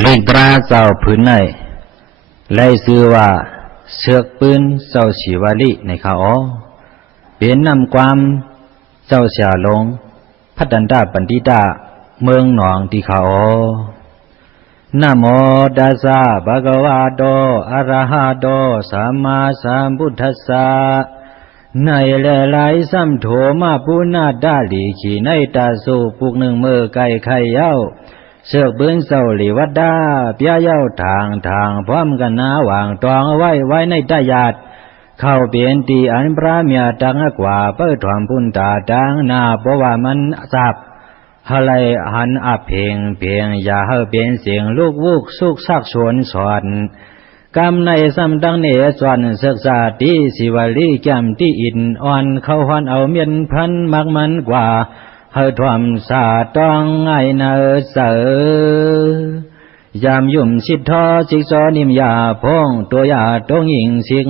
เล็กตราเจ้าพื้นในไล่ซื้อว่าเสือกปืนเจ้าชีวาลิในข้าอ๋อเป็นนำความเจ้าเสียลงพัฒนดาปันติตาเมืองหนองที่ข้าอ๋อนะโมตัสสะภะคะวะโตอะระหะโตสัมมาสัมพุทธัสสะในแลหลายซ้ำโถมาปุณาดาลีขีในตาสูปุกหนึ่งมือไก่ไข่เย้าเสือกเบื้องเศร้าหลีวัดดาเปียเย้าทางพร้อมกันนาหว่างตองเอาไว้ในตาญาติเข้าเปลี่ยนตีอันพระเมียดังกว่าเปิดถวามพุนตาดังนาเพราะว่ามันสับฮะไรหันอับเพียงอย่าให้เปลี่ยนเสียงลูกวุกสุกซักชวนสอนกำในซ้ำดังเนสวนศึกษาตีสิวลีแก้มตีอินอ่อนเข้าหอนเอาเมียนพันมักมันกว่าให้ทวมสาต้องไงเนอเสอยามยุ่มชิดทอจิกซอนิมยาพงตัวยาตงหญิงสิง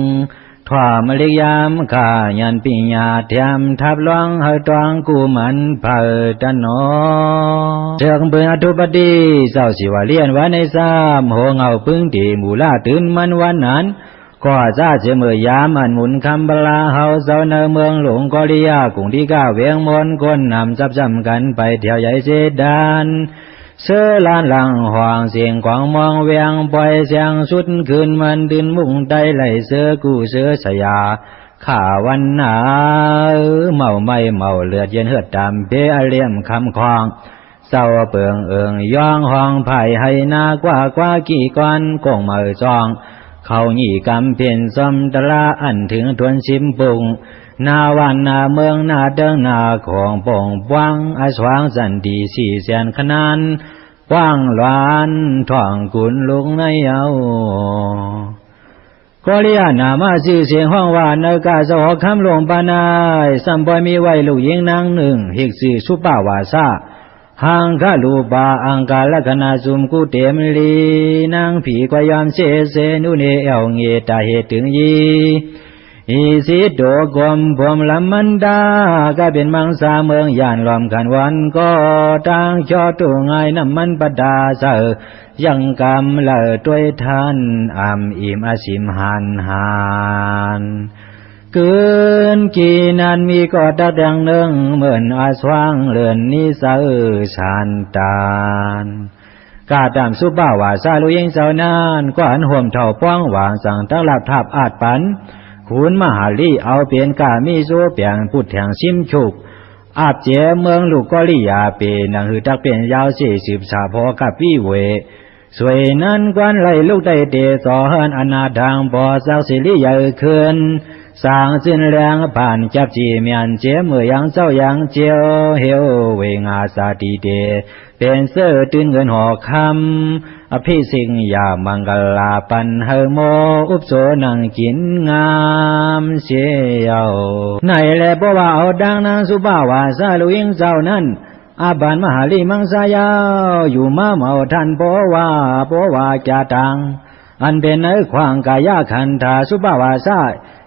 ทวามเลียามข้ายันปิญญาเทียมทับลวงให้ตวงกูมันเผยตันโนเชิงเบือทุปดีเจ้าสิวาเลียนวันในสามโหเงาพึ่งตีมูลาตื่นมันวันนั้นก็จะเสมอยามอันหมุนคำบลาเฮาเจ้าในเมืองหลวงกอริยากรุงที่ก้าเวียงมนคนนำจับจำกันไปเที่ยวใหญ่เสดานเสื้อลานหลังห่วงเสียงกวางมองเวียงปล่อยเสียงสุดคืนมันดินมุ่งใดไหลเสื้อกู้เสื้อสยาข้าวันหนาเมาไม่เมาเลือดเย็นเหือดดำเบี้ยเลี่ยมคำคลองเศร้าเปิงย่องห้องไผ่ให้นากว่ากี่ก้อนกงมือจองเขาหนีกำเพียนสมตละอันถึงทวนชิมปุงนาวันนาเมืองนาเดิงนาของป่งวังอาสวางสันดีสี่แสนขนานว่างหวานท่องกุนลุงในเอาก็เลียนามาชื่อเสียงห้องว่าเนกาสหคำลงปานายสัมปอยมีไว้ลูกยิงนางหนึ่งเฮกสื่อสุปาวาซาหังคาลูปาอังกาลคณาสุมกุเตมลีนางผีกวยามเสนุเนเอวเงตาเหตึงยีอิสิโดกมพมลำมันดาก็เป็นมังสาเมืองย่านลอมขันวันก็ตั้งชอตุงไงน้ำมันปดาเสยังกำเล่ด้วยท่านอัมอิมอาสิมหันเกินกี่นันมีก็ดักดังเนืองเหมือนอาสว่างเลือนนิสาชันตานกาตามสุบ้าวาซาลุยิงเจ้านานกวานห่วมเท่าป้องหวางสั่งตั้งหลับทับอาจปันขุนมหาลีเอาเปลี่ยนกามีโซเปียงพุดแทงซิมฉุกอาบเจเมืองลูกกอลิยาเปนังหือตักเป็นยาว40 สาพอกับวิเวสวยนั้นกวนไหลลูกได้เตสอเฮินอนาทางบ่อสักสิริใหญ่ขึ้นสร้างสิ้นแรงผ่านจับจีเมียนเจเมื่อยังเจ้ายังเจียวเฮวเวงาสาดีเดเป็นเสื้อตื่นเงินหอคำอภิสิงยามังกลาปันเฮโมอุปโสนังกินงามเสียวในแลเพราะว่าเอาดังนางสุภาวาสาลุยิงเจ้านั้นอาบานมหาลีมังสายาวอยู่มาเมาท่านเพราะว่าจะตังอันเป็นเนื้อขวางกายขันธาสุภาวาสา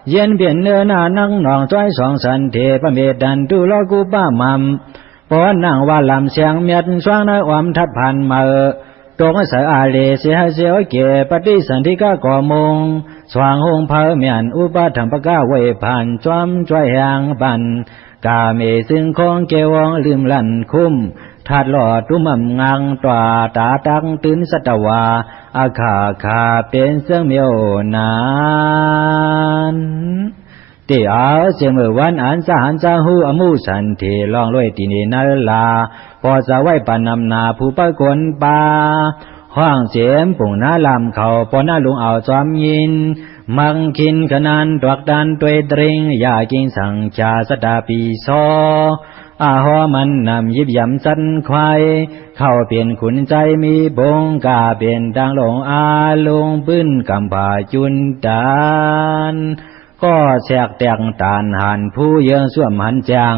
เย็นเปลี่ยนเนื้อหน้านั่งนองจ้อยสองสันเทพเมตดันตุโลกุป้ามัมปอนนั่งว่าลำเสียงเมียดสว่างในอมทัดพันมาตรงเสอาเลเสียเกปฏิสันธิกากอมงสว่างหงเพอเมียนอุปธรรมปกาเวผ่านจอมจ้อยแหงบันกาเมซึ่งคงเกวงลืมลั่นคุ้มทัดหลอดตุ้มงางตวาตาตังตื่นสัตวาอาคาเป็นเสื่องเมียวนา ที่อาเสมอวันอันสหันจาหูอมูสันเทลองลอยตีนีนาลาพอจะไว้ปานำนาผู้ปะกนปาห้องเสียมปุ่งนาลำเขาปอนาลุงเอาจอมยินมังคินขนานดอกดันตัวตริงยากิงสังชาสดาปีโซอาหอมันนำยิบยำสันควายเข้าเปลี่ยนขุนใจมีบงกาเปลี่ยนดังหลงอาลงปื้นกำผาจุนดานก็แฉกแตกตานหันผู้เยืองส่วมหันจาง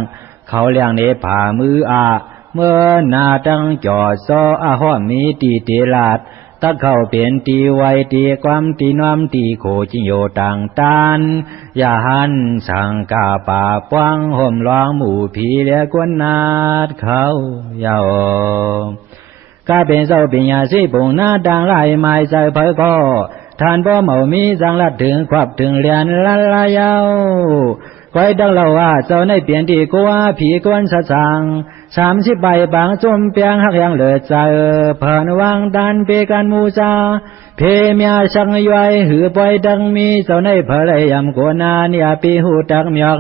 เขาเลี้ยงเนผ่ามืออาเมื่อนาตั้งจอดซออาหอมีตีเตลาดตะเข้าเปลี่ยนตีไวตีความตีน้อมตีโคจิโยต่างตานอย่าหันสังกาป่าป้องห่มร้องหมู่ผีและกวนนาดเขาเยา ก็เป็นเจ้าเป็นยาสีปุ่งหน้าดังไล่ไม้ใจเผยก็ท่านพ่อเมามีสังลัดถึงควับถึงเรียนละลายาวคอยดังเล่าว่าเจ้าในเปลี่ยนที่กัวผีกวนสะสาง30 ใบบางจมเปียงหักยังเหลือใจเพิ่นวางดันเปกันมูจาเพเมียชังย้อยหือปล่อยดังมีเจ้าในเผลยำกัวนาเนี่ยปีหูตักเมียง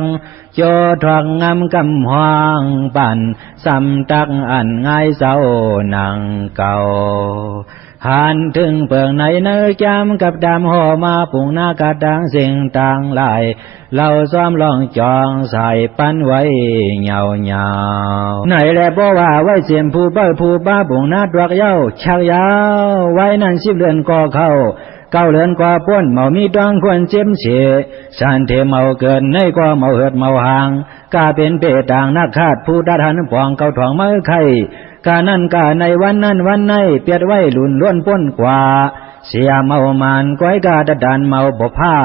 โจทวังงำกำหวางปั่นซ้ำตักอันง่ายเจ้านางเก่าหันถึงเปิงในเนื้อจำกับดำห่อมาปุ่งหน้ากระดังสิ่งต่างหลายเราซ้อมลองจองใส่ปั้นไว้เงาไหนแหละบอกว่าไว้เสียมผู้เบ้าผู้บ้าปุ่งหน้าดวักเย้าชักยาวไว้นั่น10 เดือนก็เข้า9 เดือนกว่าป้นเมามีดวงควรเจ็บเสียสันเทเมาเกินในก็เมาเหือดเมาห่างกาเป็นเปต่างนักคาดผู้ดัดหันปองเก่าถ่องมือไข่กานั่นกาในวันนั้นวันในเปียดไว้หลุนล้วนป้นกว่าเสียเมามานก้อยกาดันเมาบ่ผ้า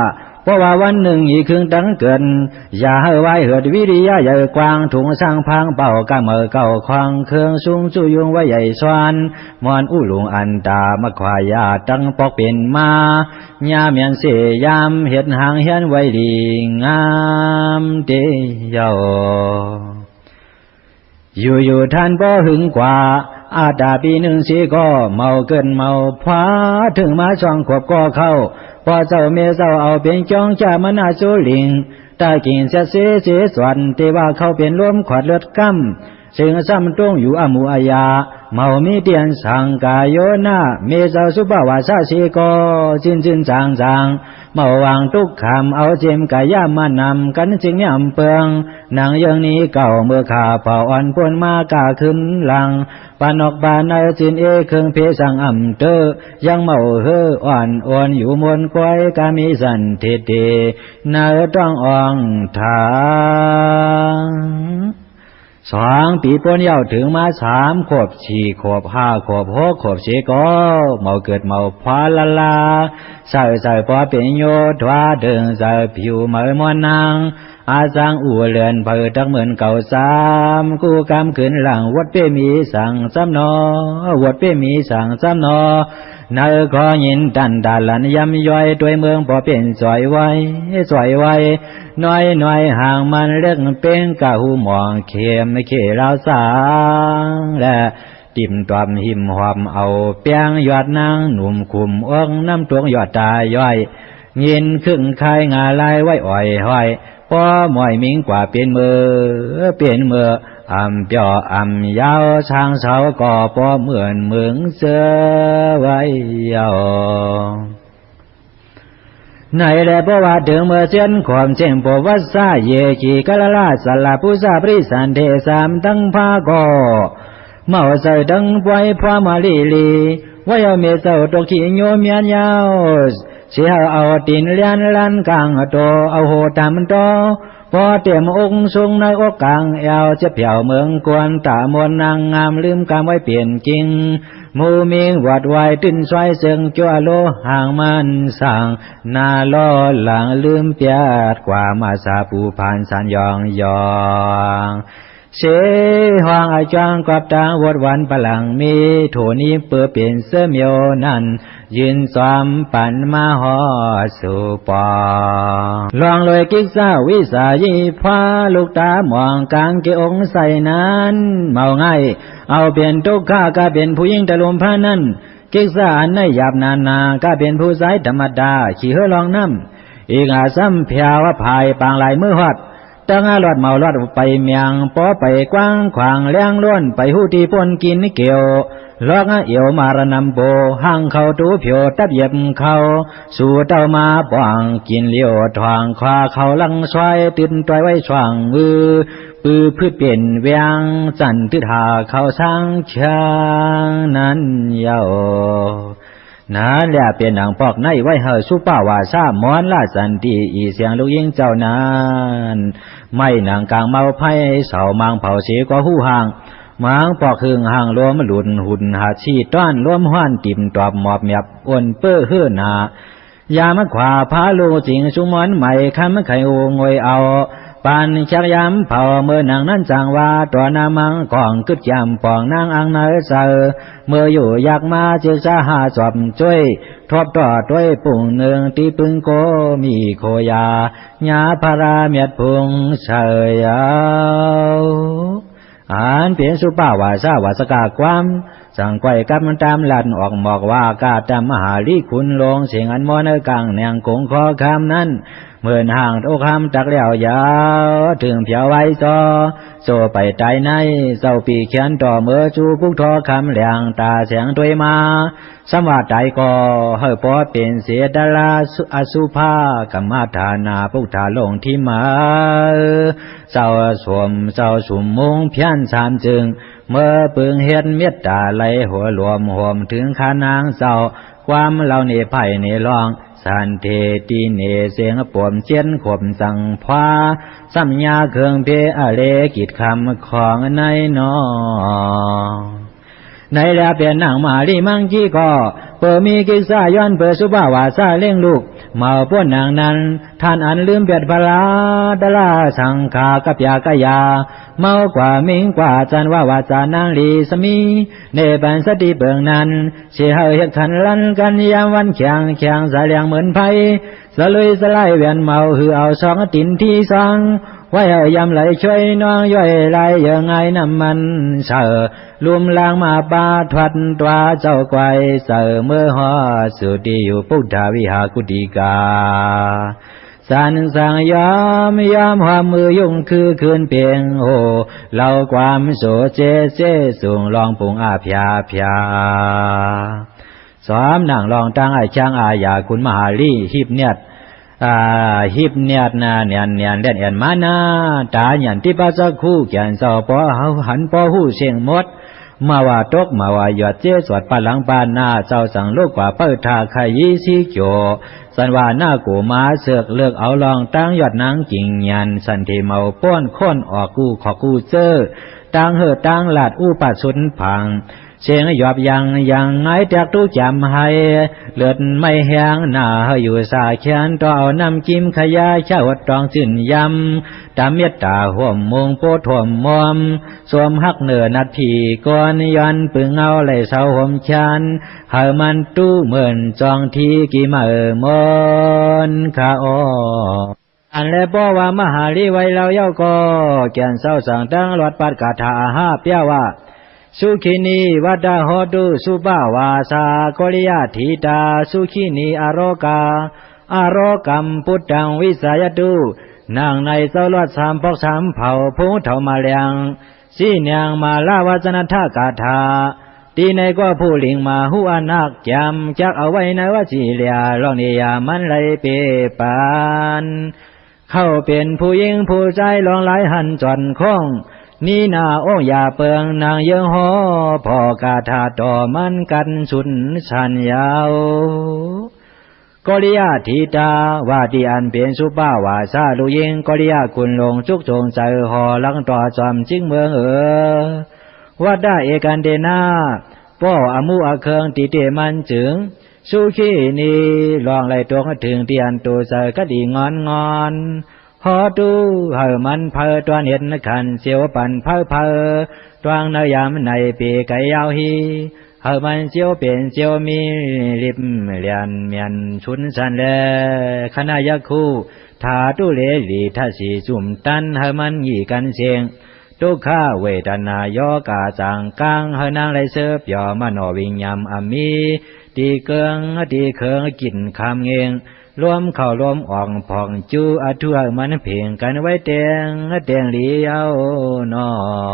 เพราะว่าวันหนึ่งอีกครึ่งตั้งเกินอย่าให้ไว้เหือดวิริยะใหญ่กว้างถุงสร้างพังเป่ากะเมื่อเก่าควางเครื่องสูงจุยุงไว้ใหญ่สวานมอนอุลุงอันตามะควายาตั้งปอกเป็นมายาเมียนเสยามเห็ดหางเฮียนไว้ดีงามเดียวอยู่ท่านบ่หึงกว่าอาตาปีหนึ่งสีก็เมาเกินเมาพาถึงมาช่องขวบก็เข้าพอเจ้าเมเจ้าเอาเป็นจองจ่ามนาโจลิงตากินเสียสวนที่ว่าเขาเป็นร่วมขวัดเลือดกั้มซึ่งซ้ำตรงอยู่อมูอายาเมามีเตียนสังกายโยนาเมเจ้าสุบาวาสาสีก็จินจางเมาวางทุกคำเอาเจมกายามานำกันจึงย่ำเปืองนางยังนี้เก่าเมื่อขาเป่าอ่อนปวนมากาขึ้นหลังปานอกบานในจินเครื่องเพสังอ่ำเตอยังเมาเฮออ่อนอ่อนอยู่มวนก้อยกามีสันเทเตนาต้องอ่องทาง2 ปีป้นเย้าถึงมา3 ขวบ 4 ขวบ 5 ขวบ 6 ขวบเสก็เมาเกิดเมาพาลาใส่พอเป็นโยธวาเดินใส่ผิวเหมือนมวนนางอาสังอู่เลือนเปิดตักเหมือนเก่า3กู้กำขึ้นหลังวัดเป้มีสั่งซ้ำนอวัดเป้มีสั่งซ้ำนอนายขอยินดันดาลันยำย่อยด้วยเมืองพอเป็นสวยไว้น้อยห่างมันเล็กเป็นกะหูมองเข็มเขลาวสางและติ่มตอมหิมหอมเอาเปียงยอดนางหนุ่มคุมองน้ำตวงยอดตาย่อยยินครึ่งคายงาลายไว้อ่อยห้อยพอหมอยมิงกว่าเป็นมือเปียวยาวช้างเสาก่อพอเหมือนเมืองเสือไว้ยาวในแลเพราะว่าถึงเมื่อเส้นความเช่นปวัสสาเยกีกะละลาสละปุสาปริสันเทสามตั้งพาก็เมาใส่ดังปล่อยพามาลีว่าเอาเมเจ้าตกขี้โยมยันยาวเสียเอาตีนเลียนลันกลางโตเอาโหตามโตพอเตรียมองค์ทรงในอกกลางแอวจะเปี่ยวเมืองกวนตามวลนางงามลืมกามไว้เปลี่ยนจริงมูมิงวัดไว้ตื้นซอยเสียงจั่วโลห่างมันสั่งนาล้อหลังลืมเปียดกว่ามาสาปูผ่านสันยองเสหวังอาจารย์กับตางวดวันพลังมีโถนี้เปื่อเปลี่ยนเสื้อเมียวนั่นยืนสวมปันมาหอสู่ปอลองเลยกิกซาวิสายีพาลูกตามองกลางเกองใส่นั้นเมาง่ายเอาเปลี่ยนทุกข้าก็เป็นผู้หญิงตะลุมพระนั้นกิกซาอันในหยาบนาก็เป็นผู้สายธรรมดาขี่เฮลองน้ำอีกอาซ้ำเพียวพายปางลายมือหอดตั้งลอดเมาลอดไปเมียงปอไปกว้างขวางเลี้ยงล้วนไปหูที่ปนกินเกี่ยวลอกเอี่ยวมารนำโบห่างเขาตูเผียวตับเย็บเขาสู่เต้ามาป่างกินเลี้ยวทวางคว้าเขาลังซอยตื่นตัวไว้ช่วงปื้อพืชเปลี่ยนเวียงจันทิธาเขาสร้างช้างนั้นยาวนั่นแหละเป็นหนังปอกในไว้เฮอสุป้าวาซามอนลาสันติอีเสียงลูกยิงเจ้านั้นไม่หนังกลางเมาไพ่เสามังเผาเสียก็หู้ห่างมังปอกหึงห่างรวมหลุนหุ่นหาชีต้อนรวมห้านติ่มตอบหมอบเมียบอ้วนเปื้อเฮือนายามขวาพาลูจิงชุมอนใหม่คำไข่โงยเอา ปันชักยำเผาเมื่อนางนั้นจังว่าตัวนามังของกึดยำปองนางอังเนอเสอเมื่ออยู่อยากมาจึกษาหาจอบจ้วยทบต่อด้วยปุ่งหนึ่งตีปึงโกมีโคยาญาพาราเมียดพุงเฉยเอาอ่านเปลี่ยนสุปาวาสาวาสกาความสั่งไกวกับมันตามหลันออกหมอกว่ากาตามมหาลิคุณลงเสียงอันมอนกลางแนงคงคอคำนั้นเมื่อห่างโอคำตักแล้วยาวถึงเพียวไว้จอโซไปใจในเศร้าปีเขียนต่อเมื่อจูพุกทอคำแหลงตาเสียงด้วยมาสมว่าใจก็เฮปอเป็นเสียดาลาอสุภากรรมฐานาพุทธาลงที่มาเศร้าสวมเศร้าสุมมุงเพี้ยนสามจึงเมื่อปึงเฮ็ดเมตตาไหลหัวรวมห่วมถึงขานางเศร้าความเล่าเนไผ่เนลองสันเทตีเนเสียงปวมเชียนขบสังพาสัมญาเครื่องเพอเลกิจคำของในนอในแล้วเปลี่ยนนางมาลีมังจีก็เปิดมีกิสาย้อนเปิดสุภาวาสาเลี้ยงลูกเมาป้วนนางนั้นท่านอันลืมเปียดพลาดลาสังขากับยากยาเมากว่ามิงกว่าจันว่าวาจานางลีสมีเนบันสติเบิงนั้นเชี่ยเฮ็ดขันลันกันยามวันแข็งสายเลียงเหมือนไผ่สลุยสลายเวียนเมาหือเอาสองตินที่สองไว้ยำไหลช่วยน้องย่อยไหลยังไงน้ำมันเสือลุมลางมาบาทวัดตัวเจ้าไกวเสือเมื่อหอสุดีอยู่พุทธวิหากุฎิกาสันสังยามหามือยุ่งคือคืนเพียงโหเล่าความโสเจสูงลองปุงอาพยาสามนั่งลองตั้งไอช่างอาญาคุณมหาลีหิบเนียดหิบเนียดนาเนียนเล่นเอ็นมานาตาหยันที่ปัสสคู่แก่นเศร้าปอหันปอหูเสียงมดมาว่าตกมาว่าหยอดเจสวดปะหลังปานนาเจ้าสั่งลูกกว่าเปิดทาขยีสีโจสันว่าหน้ากูมาเสือกเลือกเอาลองตั้งยอดนางกิ่งยันสันเทเมาป้อนค้นออกกูขอกูเจอตั้งเหอตั้งหลาดอุปัสสุนพังเสียงหยอบยังไงจากทุกจำให้เลือดไม่แห้งหน้าอยู่สาเขียนต่อเอาน้ำจิ้มขยายเช่าหดตองสิ้นยำตามเมตตาห่วมมงโพถ่วมมอมสวมหักเนื้อนัดผีก้อนย้อนปึงเอาไหลเสาห่มชันหามันตู้เหมือนจองทีกี่มามอนข้าอ้ออันแลป้อว่ามหาลีไว้เราเย้าก็แก่นเศร้าสั่งตั้งหลอดปัดกาถาห้าเปียว่าสุขินีวัดาหอดุสุภาวาสากริยาธิตาสุขินีอโรกัมพุทธังวิสายตุนางในเจ้าลอดสามพอกสามเผ่าผู้เถ่ามาเลียงสีเนียงมาลาวาจนทากาถาตีในก็ผู้หลิงมาหูอนักจำจักเอาไว้ในวจีเลียลองนิยามันไหลเปปานเข้าเป็นผู้หญิงผู้ใจลองไหลหันจอนคงนี่นาโอ้ยาเปิงนางเยืองหอพอกาถาต่อมันกันสุนชันยาวกริยาธิตาว่าที่อันเป็นสุภาวาสาลูยิงกริยาคุณลงจุกจงใจหอลังต่อจอมจิ้งเมืองวัดได้เอกันเดนาป้ออมุอเคืองติเตมันจึงสุขีนีลองไหลตัวถึงเตียนตัวใส่ก็ดีงอนหอดูเฮมันเพอตัวเห็นขันเสียวปันเพอตวงนายามในปีไก่ยาวฮีเฮมันเสียวเป็นเสียวมีริบเลียนเมียนชุนสันแลคณะยักคูถาตุเลลีทัสีจุ่มตันเฮมันยี่กันเสียงทุกข้าเวทนายกาจังกังเฮนางไรเสือบยอมโนวิญญามอามีตีเกิงกินคำเงงรวมเข้ารวมออกผ่องจูอัทั่วมันเพ่งกันไว้แดงเลี้ยวหนอ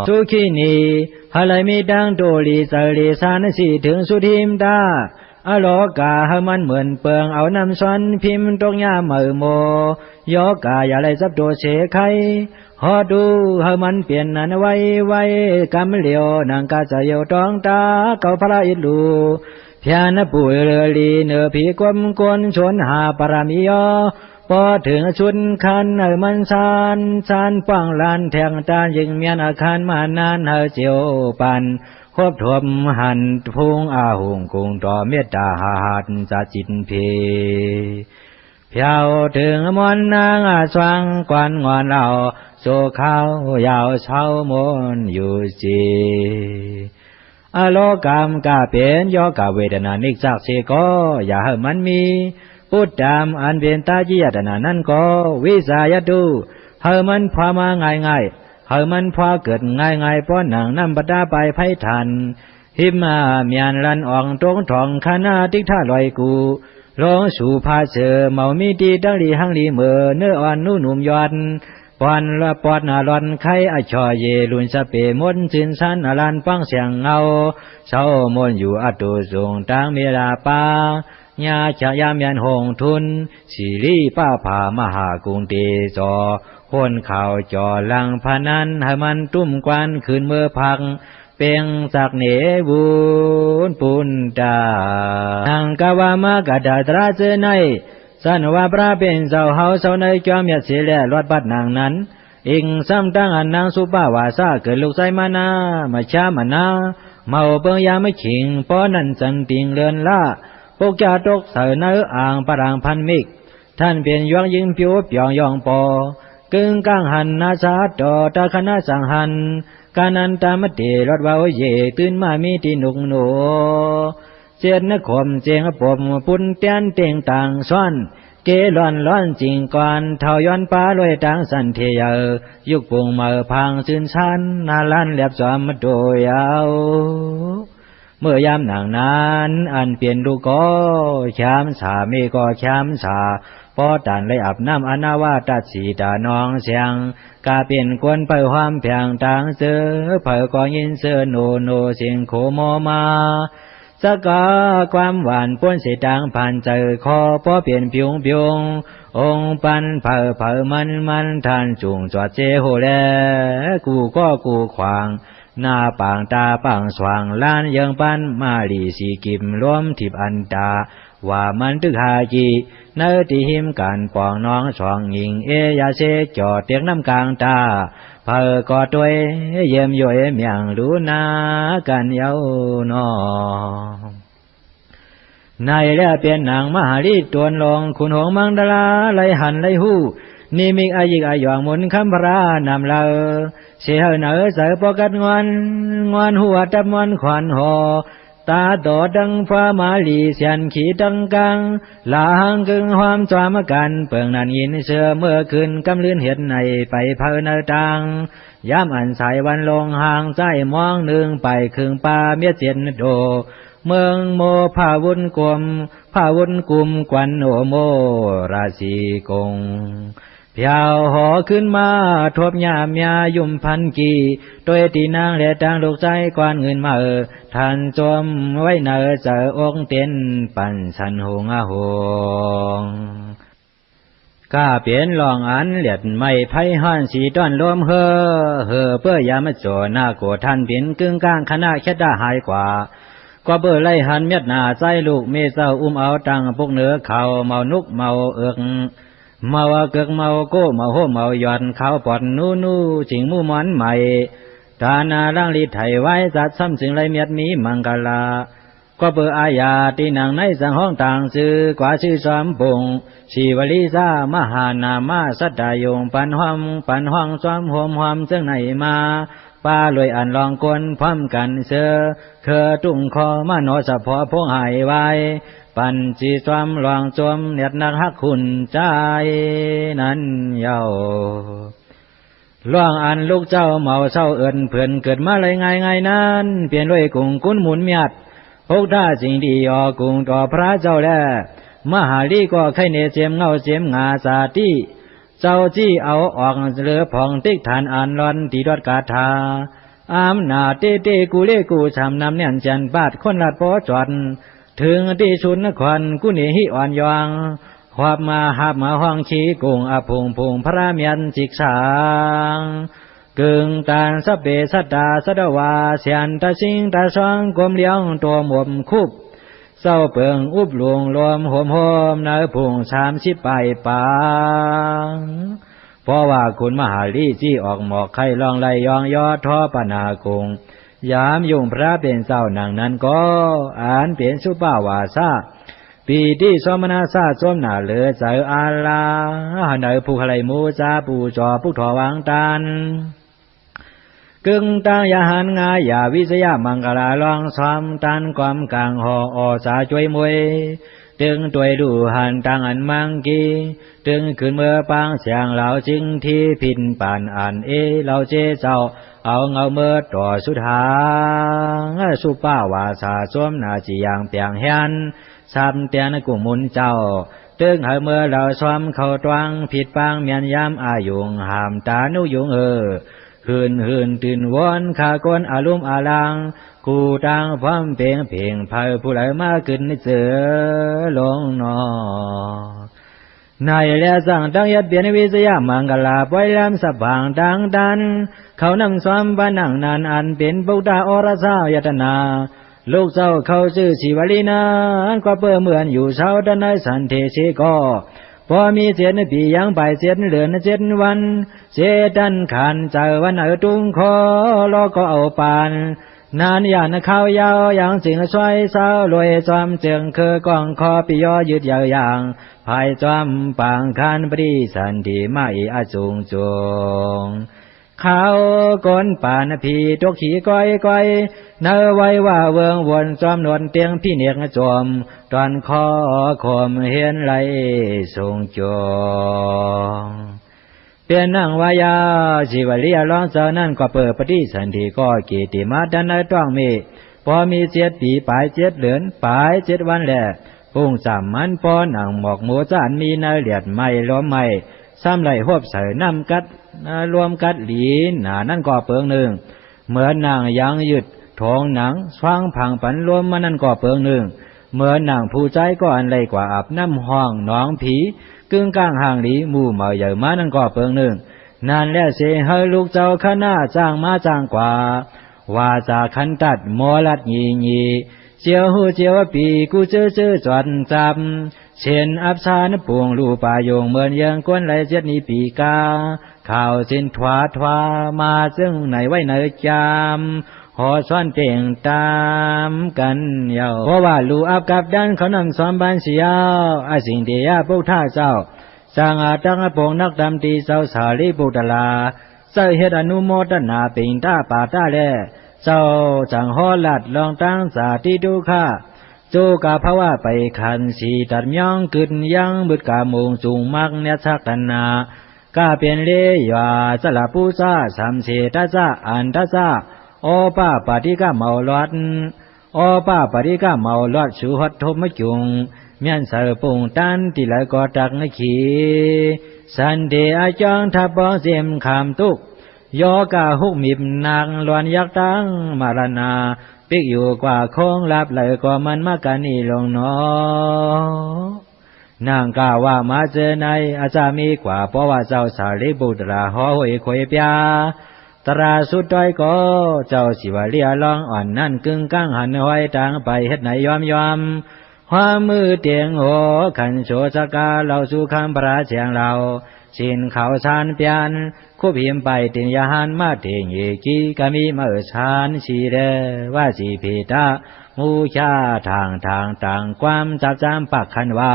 สุขีนีหาไรมีดังโดลีสลีสานสีถึงสุทิมตาอโลกาหามันเหมือนเปิงเอาน้ำซ้อนพิมพ์ตรงยาเมื่อโมยกาอย่าไรซับโดเสไขหอดูหามันเปลี่ยนนันไว้กำเหลียวนางกาจะเยตองตาเก่าพระอิลูพยานปุยเรือลีเนื้อผีกวมกวนชนหาปรามิยอพอถึงชุนคันมันซานปังลานแทงตายิงเมียนอาคารมานานเจียวปันควบถวมหันพุงอาหุงกุงต่อเมตตาหาหันจะจิตเพ เพียวถึงมนนางสว่างกวนงอนเราโซเขายาวเช้ามนอยู่จีอโลกรรมกาเป็นโยกเวทนานิจักเสก็อย่าให้มันมีพุทธามอันเป็นตาจิยตนานั้นก็วิสายดูให้มันพามาง่ายๆให้มันพาเกิดง่ายๆเพราะหนังน้ำบัดาไปไพ่ทันหิมมาเมียนลันอ่องตรงทองคณาติกท่าลอยกูร้องสู่พาเสือเมามีดีดังลีหังลีเมื่อเนื้ออ่อนนุ่นุ่มยอนปอนละปอดนาลอนไข่อชอเยลุนสเปมนสินสันอลันปังเสียงเงาเศร้ามนอยู่อัตุสูงตังเมลาปายาชายามยันหงทุนสิริป้าผามหากรุงเตจอคนข่าวจอลังพนันให้มันตุ้มกวนคืนเมื่อพักเปียงสักเนบุญปุนตาทังกวามากระดาตราเจไนสันว่าพระเป็นเจ้าเฮาเจ้าในจอมยัดเสียแลลอดบัดนางนั้นอิงซ้ำตั้งอันนางสุปาวาสาเกิดลูกไซมานามาชามานาเมาเปิงยาไม่ขิงป้อนันสันติงเลือนละพวกจาตกเสนเนออ่างปรางพันมิกท่านเปลี่ยนยวงยิงผิวเปียงยองปอกึ่งก้างหันนาซาดอตาคณะสังหันกานันตามติรถวาวเยตื่นมามีที่หนุกหนูเจ็ดนคมเจงปมปุ่นเตียนเตียงต่างซ้อนเกลอนร้อนจริงก่อนเท่าย้อนป้าลอยต่างสันเทียยุกปุงมาพังสินชันนาลันเลียบสอมโดยเอาเมื่อยามหนังนั้นอันเปลี่ยนลูกก็ช้ำสามีก็ช้ำสาพอตันเลยอาบน้ำอนาวาตัดสีตาน้องเสียงกาเปลี่ยนควนเผยความเพียงต่างเสือเผยก็ยินเสือโนโนเสียงโคโมมาสกาความหวานป้วนเสียดังผ่านเจอคอพอเปลี่ยนพิวพิวองปันเผยเผยมันท่านจุงจอดเจโหแลกูก็กูขวางหน้าปางตาปังสว่างล้านยังปันมาลีสีกิมล้มทิบอันตาว่ามันตึกหาจีเนื้อที่หิมกันปองน้องสองหญิงยาเสจอดเตียงน้ำกลางตาเผอกอดด้วยเยี่ยมย่อยเมียงดูนากันเย้านอในแล้วเปลี่ยนนางมหาฤทธิ์ตวนลงคุณหงมังดาลาไหลหันไหลหูนิมิกอายิกอาหยองมุนคำพระนำเลอเสียเหนือเสือปกัดงอนหัวตับมันขวัญหอตาโตดังฟ้ามาลีเสียนขีดังกังลาหังกึงความจามกันเปิงนันยินเสือเมื่อคืนกำลื่นเห็นในไปเพอเนตังย้ำอันสายวันลงห่างใจมองหนึ่งไปครึ่งป่าเมียเสียนโดเมืองโมภาวุนกลมภาวุนกุมกวันโอโมราศีกงเพียวหอขึ้นมาทบยามยายุ่มพันกีโดยตีนางและทางลูกใจกวนเงินมาท่านจมไว้เนอเจอองเต้นปั่นสันหงอาหงก้าเปลี่ยนลองอันเหลียดไม่ไพ่ห้อนสีต้อนลมเเพื่อยามาโจหน้าโกท่านเปลี่ยนกึ่งกลางคณะแค่ได้หายกว่าก็เบื่อไล่หันเม็ดหน้าใจลูกเมเจ้าเอาตังพวกเนื้อเขาเมานุกเมาเอิกเมาเกิกเมาโก้เมาโหเมาหย่อนเขาปอดนูจิงมู่หมอนใหม่ตานาร่างลีไถไว้จัดซ้ำสิ่งไรเมียดมีมังกลาก็เบื่ออาญาตีหนังในสังห้องต่างซื้อกว่าชื่อสามปงชีวลิซามหานามาสัตตายงปันห้องซ้อมโหมหอมเจ้งไหนมาป้าลอยอันลองกวนพร้อมกันเสือเคอตุ้งคอมาโนสะพอพงหายไว้ปันจีสวมลองจมเนียดนักฮักคุณใจนั้นเย้าล่วงอันลูกเจ้าเมาเศร้าเอินเพื่อนเกิดมาเลยง่ายนั้นเปลี่ยนด้วยกุงกุ้นหมุนเมียดพกท่าสิ่งดีออกุงต่อพระเจ้าแลมหาลีก็ไข่เนเจียมเงาเจียมงาสาติเจ้าจี้เอาออกเหลือผ่องติ๊กฐานอ่านร้อนตีดอดกาถาอามนาเต้กูเล่กูชำนำเนี่ยนจันบาดคนลาดปอจอดถึงที่ชุนนครกุเนหิอ่อนยองความมาหับมาห้องชีกุงอภุงพุงพระเมียนจิกสางกึ่งตานสเปสตาสดวาเสียนตาสิงตาสองกลมเลี้ยงตัวหมวมคุบเศร้าเปิงอุบหลวงรวมโหมเนื้อพุง30 ไปปางเพราะว่าคุณมหาลีจี้ออกหมอกไข่ลองไลยองยอทอปนาคงยามยุ่งพระเป็นเศร้าหนังนั้นก็อ่านเปลี่ยนสุปาวาซา ปีที่สมณสาสมนาเหลือใจอาลาเนอผู้ใครมูจาผู้จอผู้ถอวางตันกึ่งตังยาหันงายาวิสยามังกลาลองซ้อมตันความกลางหอจาช่วยมวยตึงตัวดูหันตังอันมังกีตึงขึ้นเมื่อปางเสียงเหล่าจริงที่พินป่านอันเราเจ้เจ้าเอาเงาเมื่อต่อสุดหางสุป้าวาสาสวมนาจียังเปียงเฮียนซ้ำเตียนกุมุนเจ้าตึงเมื่อเราซ้อมเข้าตวังผิดปางเมียนยามอายุงหามตานุยุงหืนตื่นวนขากวนอาลุมอาลังกูตังพร้อมเพียงเผาผู้ไหลมาขึ้นเสือลงนอนายเลี้ยสั่งตั้งยัดเบียนวิสยามังกลาปล่อยลำสะบางดังดันเขานั่งซ้อมบ้านนั่งนานอันเป็นปุตตาอรสายตนาลูกเจ้าเขาชื่อชีวลีนาก็เปื่อเหมือนอยู่เช้าด้านในสันเทศีก็พอมีเสียนปียังไปเสียนเหลือน7 วันเจดันขันเจอวันตุ้งคอลอก็เอาปานนานยานข้าวยาวอย่างสิ่งช่วยเศร้ารวยจอมเจียงคือกองคอปิยอยืดยาวอย่างภายจอมปางคันปรีสันติไม่อาจุงจงเขาก้นป่านพีตกขี่ก้อยเนอไว้ว่าเวิงวนจอมนวลเตียงพี่เนียงจอมตอนคอคมเห็นไหลทรงจงเปียนนั่งวายาชีวลีร้องเจ้านั่นก็เปิดปฏิสันติก็กิติมาดันในต้องมีพอมี7 ปีปลาย7 เหลือนปลาย7 วันแหละพุ่งจำมันปอหนังหมอกหมูจานมีเนอเลียดไม่ล้มไม่ซ้ำไหลหวบใส่น้ำกัดรวมกัดหลีหนานั่นก็เปิงหนึ่งเหมือนนางยังหยุดทองหนังสว่างผังปันรวมมานั่นก็เปิงหนึ่งเหมือนนางผู้ใจก็อันไรกว่าอาบน้ำห้องน้องผีกึ่งกลางห่างหลีหมู่เมาใหญ่มานั่นก็เปิงหนึ่งนั่นแหละเสียให้ลูกเจ้าข้าหน้าจ้างมาจ้างกว่าว่าจะขันตัดมอลัดยีเจียวหูเจียวปีกูเจอจวนจำเช่นอับชานปวงลูปายงเหมือนยังกวนไหล7 นี้ปีกาข่าวสินทวามาซึ่งไหนไว้ไหนจำหอซ้อนเต่งตามกันเยาเพราะว่าลูอับกับดันเขานำซ้อมบ้านเสียวอาสิ่งเดียพวกท่าเจ้าสร้างอาตังปงนักดำตีเจ้าสาลีบุตรลาเจ้าเฮ็ดอนุโมทนาปิงตาป่าตาแลเจ้าจังหอลัดลองตั้งสาธิดุข้าจูกาภาวะไปขันสีตัดย่องกึดยังบุตรกามุงจุงมักเนชักตันนากาเป็นเลยว่าสละปูซาสามเสตาซาอันตาซาโอป้าปฏิกาเมาลอดโอป้าปฏิกาเมาลอดชูหัดทมจุงเมียนสารปุงตันที่ไหลก็ตักขีสันเดอาจังทับเสียมขามตุกยอกาหุกมิบนางลวนยักตังมารณาปิกอยู่กว่าคงลับไหลก็มันมากันนี่ลงนอนางกาว่ามาเจอในอาจามีกว่าเพราะว่าเจ้าสารีบุตรหอหวยควยปยาตราสุดด้อยก็เจ้าสิวเลียลองอ่อนนั่นกึ่งก้างหันห้อยทางไปเฮ็ดไหนยอมความมือเตียงโหขันโชสกาเราสู่คำพระเชียงเราชินเขาชานเปียนคู่พิมไปตินยาหันมาเตียงเยกีกามีมาชานชีเดว่าสีพีตามูชาทางต่างความจับจำปักขันว่า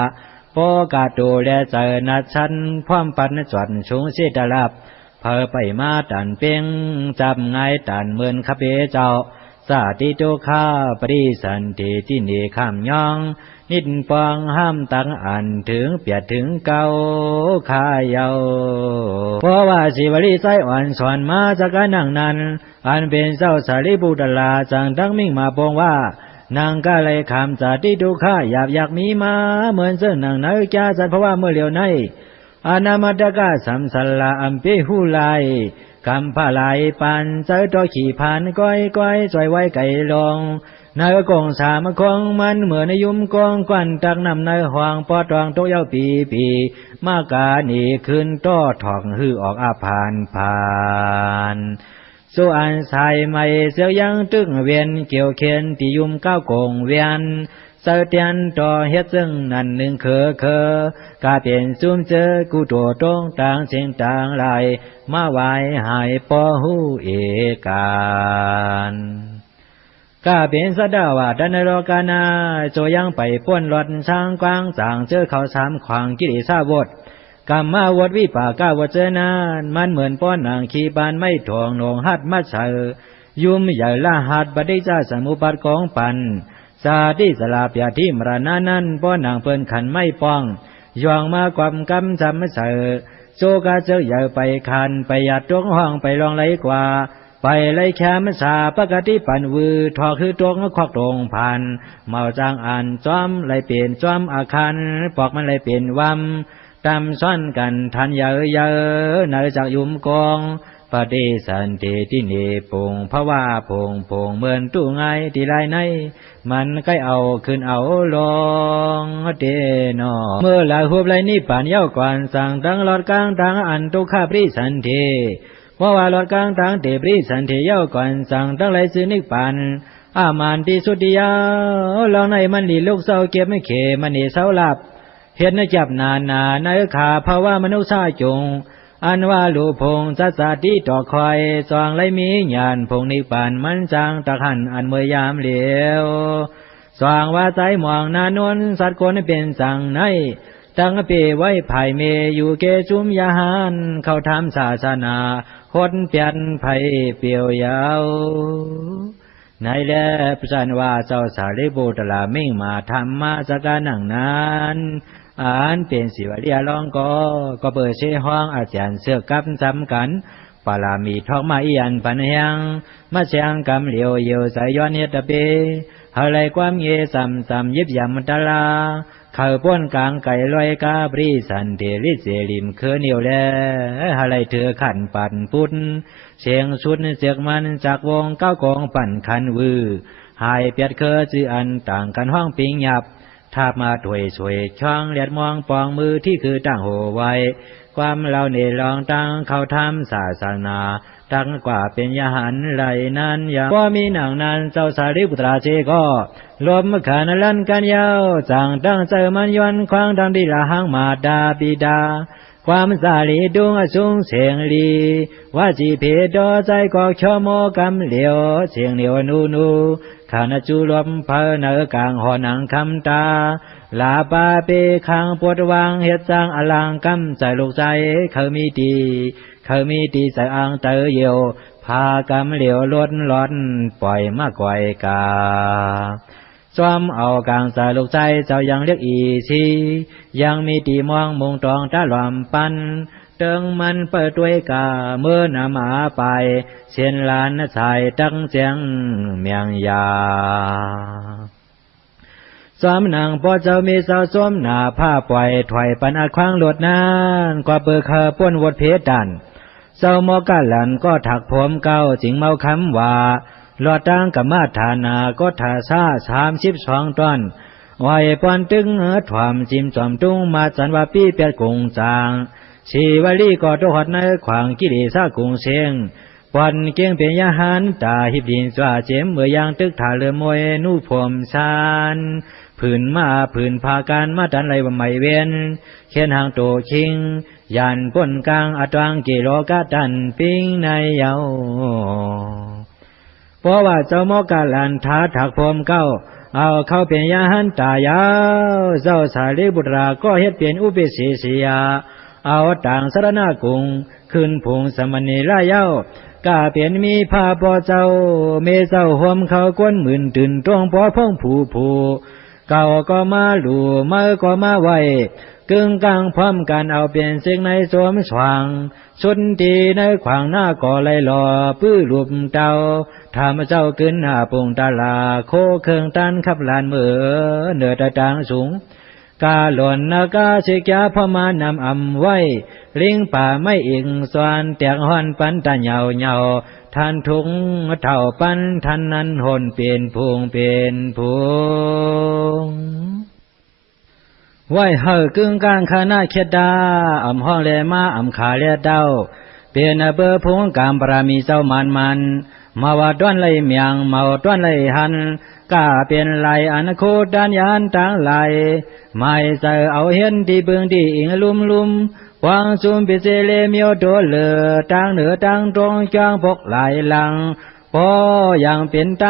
ปกาตูแลเจอนัดชันพร้อมปันจวนชุงเสดลับเพอไปมาตันเปียงจับไงตันเหมือนขเปเจ้าสาติโตคาปริสันติที่นี่ข้ามยองนิดปองห้ามตังอันถึงเปียดถึงเก่าขายาวเพราะว่าสิวลีใจอ่อนสอนมาจากการนั่งนั้นอันเป็นเจ้าสารีบุตรลาจังตั้งมิ่งมาปองว่านางก็เลยคำสาติทุกข้าอยากมีมาเหมือนซึ่งนางนักจ้าสัตว์เพราะว่าเมื่อเลียวในอนามัตกะสัมสัลลาอัมเปหูไลคำพาลายปันเจอตัวขี่ผ่านก้อยจอยไว้ไก่ลงนายกงสามคงมันเหมือนยุ่มกองกวนตักนำนายห่วงปอตรองโตเย้าปีมากาหนีขึ้นต้อถอกหื้อออกอาผ่านส่วนสายไม่เสียวยังตึงเวียนเกี่ยวเขียนที่ยุ่มก้าวโกงเวียนเสตียนต่อเฮ็ดซึ่งนั่นหนึ่งกาเปลี่ยนซุ่มเจอกูตัวตรงต่างเสียงต่างลายมาไหวหายปอหูเอการก กาเป็นสดาวาดันโรกานาโจยังไปป้วนหลอดช้างกวางจางเจอเขาสามขวางกิเลสาวดกรรมาวดวิปากาวดเจนานมันเหมือนป้อนนางขีบานไม่ถ่วงหนงหัดมัดเสือยุมใหญ่ละหัดบดิจาสมุปัตของปันสาธิสลาปยาทิมรณานั้นป้อนนางเปิ้นขันไม่ป้องย่องมาความกำจำเสือโจกาเจอใหญ่ไปคันไปหยัดตรงห้องไปลองไหลกว่าไปไล่แคมสาปกติปันวือทอคือตรงควักตรงพันเมาจางอ่านจอมไล่เปลี่ยนจอมอาคันปอกมันไล่เปลี่ยนวัมตำซ้อนกันทันเยอะเนยจากยุมกองปฏิสันติที่เนปงภาวะพงพงเหมือนตู้ไงที่ไรในมันใกล้เอาขึ้นเอาลงเดนอเมื่อหลายหุบไรนี่ป่านเย้าก่อนสั่งตั้งหลอดกลางทางอันตุข้าปริสันติเพราะว่าหลอดกลางทางเตปริสันติเย้าก่อนสั่งตั้งไรซื้อนิปันอามานที่สุดยาวลองในมันหลีลูกเศร้าเก็บไม่เขมันนี่เศร้าหลับเห็นจับนาในขาภาวะมนุษย์ชาจงอันว่าลูพงสัสติต่อคอยจองไรมีญาณพงนิพพานมันจางตะขันอันเมื่อยามเหลียวสว่างว่าใจมองนานวนสัตว์คนเป็นสังในตั้งเปไว้ภายเมอยู่เกจุมยาหานเข้าทำศาสนาหดเปลี่ยนไผเปียวยาวในแลประชันว่าเจ้าสารีบุตรลามิ่งมาธรรมะสกานังนั้นอ่านเป็นสิวเรียลองก็เปิดเชห้องอาจารย์เสือกับจำกันปาลามีทอกมาอีอันปันยังมาเชียงกำเหลียวเยียวสายย้อนเฮตเปหาไรความเยสัมยิบยามตลาเข้าป้วนกลางไก่ลอยกาบรีสันเดลิเจริมเคอเหนียวแลหาไรเถือขันปั่นปุ้นเสียงชุดเสียกมันจากวงเก้ากองปั่นคันวือหายเปียดเคอจืออันต่างกันห้องปิงหยับทาบมาถวยสวยช่องเลียดมองปองมือที่คือตั้งโหไว้ความเราเนลองตั้งเข้าทำศาสนาตั้งกว่าเป็นยหันไหลนั้นอย่างว่ามีหนังนั้นเจ้าสารีบุตราเจก็ลมขานลันกันยาวจางตั้งเจอมันยวนควางดังดีละหังมาดาบิดาความสาลีดวงสูงเสียงลีว่าจีเพดอใจกอกชโมกำเหลียวเสียงเหลียวนูข้าณจุลมเพเนอกลางหอนังคำตาลาปาเปขังปวดวางเฮ็ดจางอลังกำใจลูกใจเขามีดีใส่อ่างเตอเยียวพากำเหลียวล้นร้อนปล่อยมาก่อยกาซ้อมเอากลางใจลูกใจเจ้ายังเรียกอีชียังมีตีมองมุงตองตาหลอมปันเติงมันเปิดด้วยกาเมื่อนามาไปเชียนลานชายตั้งเสียงเมียงยาสามนางพ่อเจ้ามีสาวสวมหน้าผ้าปล่อยถอยปันอาควางหลดนานกว่าเปิดเคอป้วนวดเพชรดันเจ้าหมอกะหลันก็ถักผมเก้าจิงเมาคำว่าหลอดตั้งกับมาฐานาก็ถาซา32 ต้นไว้ปอนตึงถวามจิมจอมตุ้งมาจันว่าปี้เปียดกงจางชีวลีก็ตหดในขวางกิเลสกุงเสียงปอนเกียงเป็นยาหันตาหิบดินสว่าเจมเมื่อยางตึกถาเลือมวยนูผมชานผืนมาผืนพาการมาดันไหลว่าไม่เว้นเขียนหางโตชิงยันป้นกลางอัตวังกิโลกะดันปิงในเยาเพราะว่าเจ้าหมอกะหลันท้าถักผมเก้าเอาเข้าเป็นยาหันตายาวเจ้าสารีบุตราก็เฮ็ดเปลี่ยนอุปสิสียาเอาต่างสรณกุงขึ้นพุงสมณีละเย้ากาเปลี่ยนมีผ้าปอเจ้าเมเจ้าห่มเขาก้นหมื่นตื่นตวงปอพ่องผู้เก่าก็มาหลู่มาก็มาไว้กึ่งกลางพร้อมกันเอาเปลี่ยนสิ่งในสวมสว่างชุนทีในขวางหน้าก่อไล่หล่อปื้อรูปเจ้าทำเจ้าขึ้นหน้าปุงตาลาโคเครื่องตันขับลานเมื่อเนือตะจางสูงกาหล่นนากาสิกยาพมานำอำไว้ลิงป่าไม่อิงสวนแตกหอนปันตาเหยาท่านทุงเท่าปันท่านนั้นหนเปลี่ยนพุงไหวเฮอกึ่งกลางคณะเขดาอำห้องเลมาอำขาเลเด้าเปลี่ยนเบอร์พงกามปรามีเจ้ามันมาว่าด้วนไหลเมียงมาด้วนไหลหันกาเปลี่ยนไหลอันโคดันยานต่างไหลไม่ใส่เอาเห็นที่เบืองที่อิงลุมวางซุมปิเซเลเมียวโดเลต่างเหนือต่างตรงจางพกไหลหลังป อยังเป็นต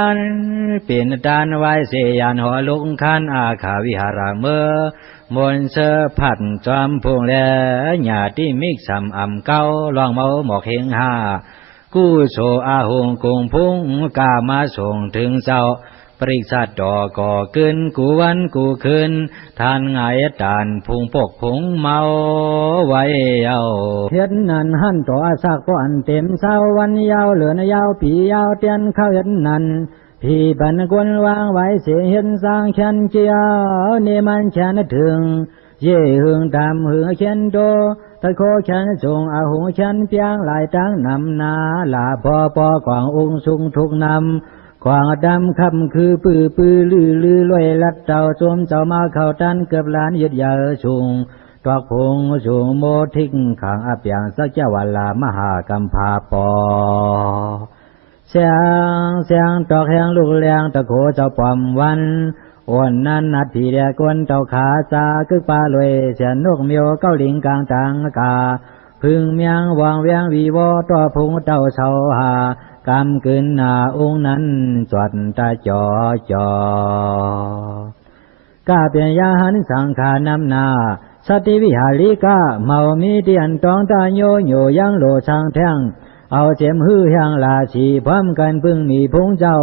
านไว้เสยานหอลุงคันอาขาวิหารเมื่อมนเสผัดจอมพงแลหญาติมิกสำอำเก้าลองเมาหมอกเฮงหากู้โสอาหงกุงพุงกามาส่งถึงเจ้าปริษัทดอก่อขึ้นกูวันกูขึ้นทานไงตานพุงปกพุงเมาไว้เอาเฮ็ดนั่นหั่นต่อสักก่อนเต็มเศร้าวันยาวเหลือนยาวปียาวเตียนเข้าเฮ็ดนั่นพี่บันกวนวางไว้เสียเห็นสร้างแขนเจียวนี่มันแขนถึงเย่หึงตามหึงแขนโตตะโคแขนจงอาหูแขนเปียงหลายตั้งนำนาลาพอกวางองค์สุงทุกนำกวางดำคำคือปื้อลือลอยลัดเจ้าจมเจ้ามาเข้าตันเกือบล้านยึดยาชุงตอกพงสูงโมทิ้งขังอับอย่างสักเจ้าวัลลามหากัมพาปอเสียงตอกแหงลูกแรงตะโขเจ้าปอมวันอ้วนนั้นนัดที่เดียกวนเจ้าขาซาคึกปลาลอยเสียนนกเมียวเก้าลิงกลางตังกาพึ่งเมียงวางเวียงวีวอตัวพงเจ้าเชาหากำกึนหน้าองค์นั้นจวดตาจอกาเป็นยาหันสังขานำนาสติวิหาริกาเมามีเตียนตองตาโยยังโลช่างแท่งเอาเจ็มหื้อแหงลาชีพร้อมกันพึ่งมีพงเจ้า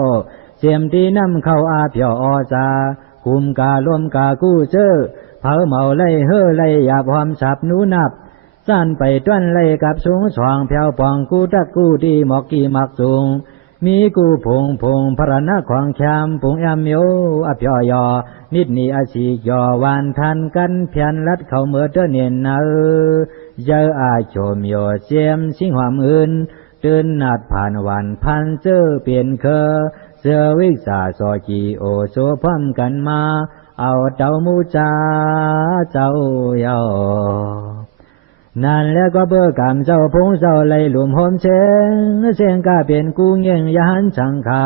เจียมตีน้ำเข้าอาเพียวอจาคุมกาลมกากู้เจอเผาเมาไล่เฮ่อไล่หยาบหอมสับนูนับสั้นไปต้นไล่กับสูงสว่างเพียวปองกู้ตักกู้ดีหมอกกี่มักสูงมีกู้พงพระนาของแคมพงแอมโยอเพียวยอนิดนี้อาชียอวานทันกันเพียนลัดเข้าเมื่อเตเนียนนาเจออาโชมโยเจียมสิงหวามอื่นตื่นนัดผ่านวันพันเจอเปลี่ยนเคอเสือวิสาสอจีโอโซพร้อมกันมาเอาเต้ามูจาเจ้าเยานั่นแล้วก็เบื่อกรรมเจ้าพงเจ้าไล่หลุมหอมเสียงกาเป็นกูเงี้ยงยานสังขา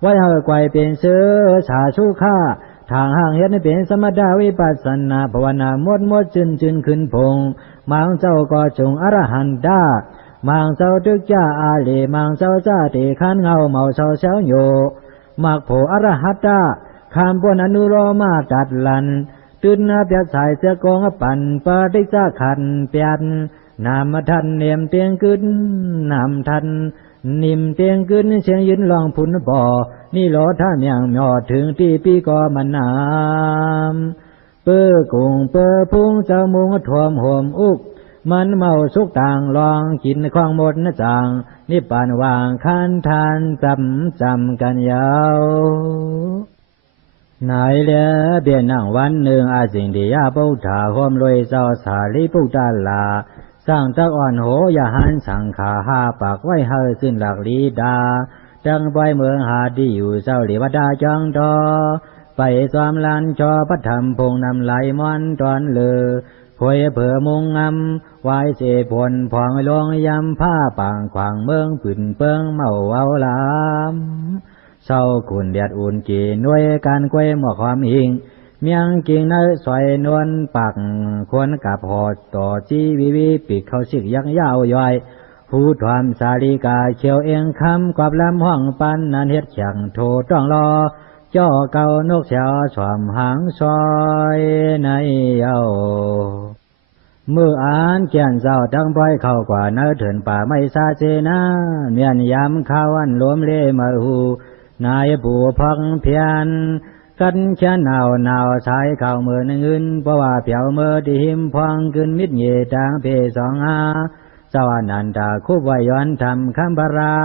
ไว้เฮาไกวเป็นเสือชาชุข้าทางห่างเฮ็ดให้เป็นสมถาวิปัสสนาภาวนามดจืนขึ้นพงมังเจ้าก็จงอรหันตามังเจ้าตึกจ้าอาเลมังเจ้าจ้าเตขันเงาเมาเจ้าเช้าโยมักโผอรหัตตาคำปนอนุโลมาตัดลันตื่นเปียสายเสกองปั่นปฏิจาขันเปียนนามทันเนียมเตียงขึ้นนามทันนิมเตียงขึ้นเสียงยืนลองพุนบ่อนี่หลอท่าเมียงหมอถึงที่ปีก็มันนามเปื้อกุ้งเปื้อพุงเจ้ามุงถ่วมห่มอุกมันเมาสุกต่างลองกินข้องหมดนะจางนิพพานวางคันทานจำกันยาวนายเล่เบียนนั่งวันหนึ่งอาสิงดียาปุถาห่มลอยเจ้าสาลีปุตตาลาสร้างตะอ่อนโหยาหันสังขาหาปากไว้เฮอสิ้นหลักลีดาจังไปเมืองหาดีอยู่เจ้าหลีวดาจังทอไปสวามลานชอพระธรรมพงนำไหลมอนตอนเลือพวยเผื่อมุงงำไว้เสพลพองลงยำผ้าปางขวางเมืองปืนเปิงเมาเอาลามเศร้าขุนเดียดอุ่นกีนวยการกวยหมอกความหิงเมียงกิ่งเนื้อสวยนวลปักควรกับหอดต่อจีวิปีกเขาสิกยักยาวย่อยผู้ถวามสาลีกาเขียวเอียงคำกวาบลำห้องปันนันเฮ็ดแข่งโทต้องรอจ่อเก่านกเสียวสวมหางซอยในเอาเมื่ออ่านเกียนเจ้าทั้งปล่อยเข้ากว่าเนื้อเถินป่าไม่ซาเจนะเมียนยำข้าวันล้มเล่มาหูนายผู้พังเพียนกันแค่หนาวใช้ข้าวมือหนึ่งเงินเพราะว่าเปียวมือที่หิมพองขึ้นมิดเย่ทางเพสองอาเจ้านันตาคุบไว้ย้อนทำคำบารา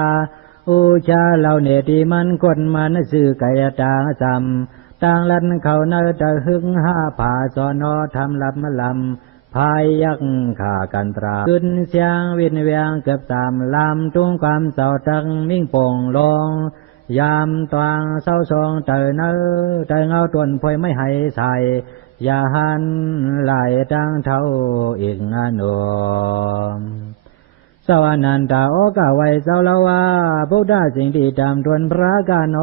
อุชาเหล่าเนติมันกดมันสื่อไก่ตางจำต่างลันเขาเนตะหึงห้าผ่าจอนอทำลับมะลำพายยักข่ากันตราขึ้นเสียงวินเวียงเกือบตามลำทุ่งความเจ้าตังมิ่งโป่งลงยามตวางเศร้าทรงเตยเงาตวนพอยไม่ให้ใส่ยาหันไหลตั้งเท่าอีกงานอมสวรรค์ตาโอกาไว้เจ้าละว่าพุทธสิ่งที่ตามทวนพระกันโอ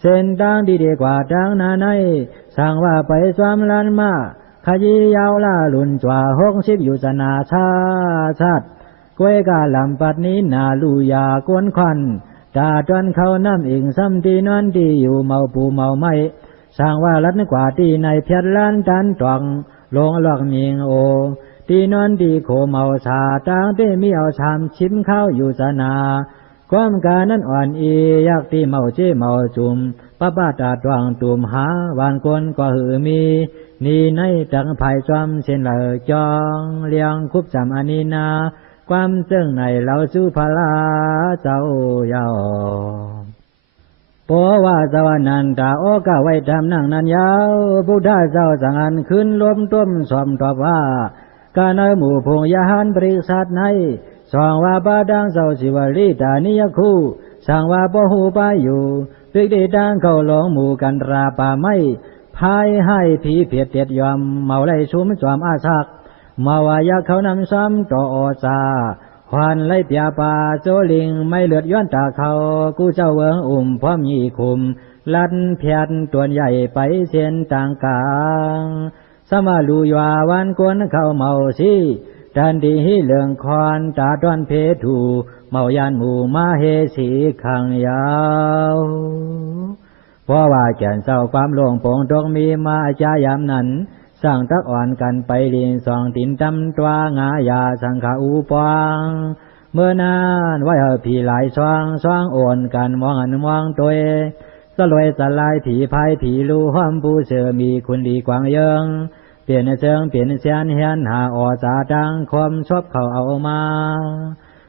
เส้นทางดีกว่าทางนาในสั่งว่าไปสวามลันมาขยียาวล่าลุนจว่า60อยู่สนาชาติ กวยกาลำปัดนี้นาลูยากวนควันตาจวนเขาน้ำอิงซ้ำที่นอนที่อยู่เมาปูเมาไม้สร้างว่าลัดกว่าที่ในเพียรล้านตันตวงลงหลอกมิงโอที่นอนที่โคเมาชาต่างที่มีเอาชามชิมข้าวอยู่สนาความกานั้นอ่อนอียากที่เมาเจ้เมาจุมป้าป้าตาตวงตุ่มหาวานกวนก็หือมีนี่ในตังภายจอมเช่นเหล่าจองเลี้ยงคุบจำอานินาความเสื่องในเราสู้พลาเจ้าเยาปว่าสวรรค์นันตาโอกาไว้ทำนั่งนันยาวพุทธเจ้าสั่งอันขึ้นล้มต้มสอมตอบว่าการในหมู่พงยาหันบริษัทในสองว่าบาดังเจ้าสิวลีตานิยคู่สั่งว่าปหูปาอยู่ปิกดีดังเขาหลงหมู่กันราป่าไม่พายให้ผีเพียดเตียดยอมเมาไล่ชุมจอมอาชักมาวายาเขานำซ้ำต่ออซาควันไล่เปียป่าโจลิงไม่เลือดย้อนตาเขากูเจ้าเวิงพร้อมยี่คุมลัดเพียนตัวใหญ่ไปเส้นต่างกลางสมาลูยาวันกวนเขาเมาสิดันดีฮิเลืองคอนตาดอนเพถูเมายานหมู่มาเฮสีขังยาวเพราะว่าแก่นเศร้าความหลงโป่งตกมีมาจายามนั้นสร้างตักอ่อนกันไปเลียนสองตินตำตัวงายาสังขาอูปองเมื่อนานไว้ผีหลายช่องโอนกันมองอันมองตัวสลวยสลายผีพายผีลูห้อมผู้เสือมีคุณดีกวางเยิงเปลี่ยนเชิงเปลี่ยนเสียนเฮียนหาอจาดังคมชอบเขาเอามา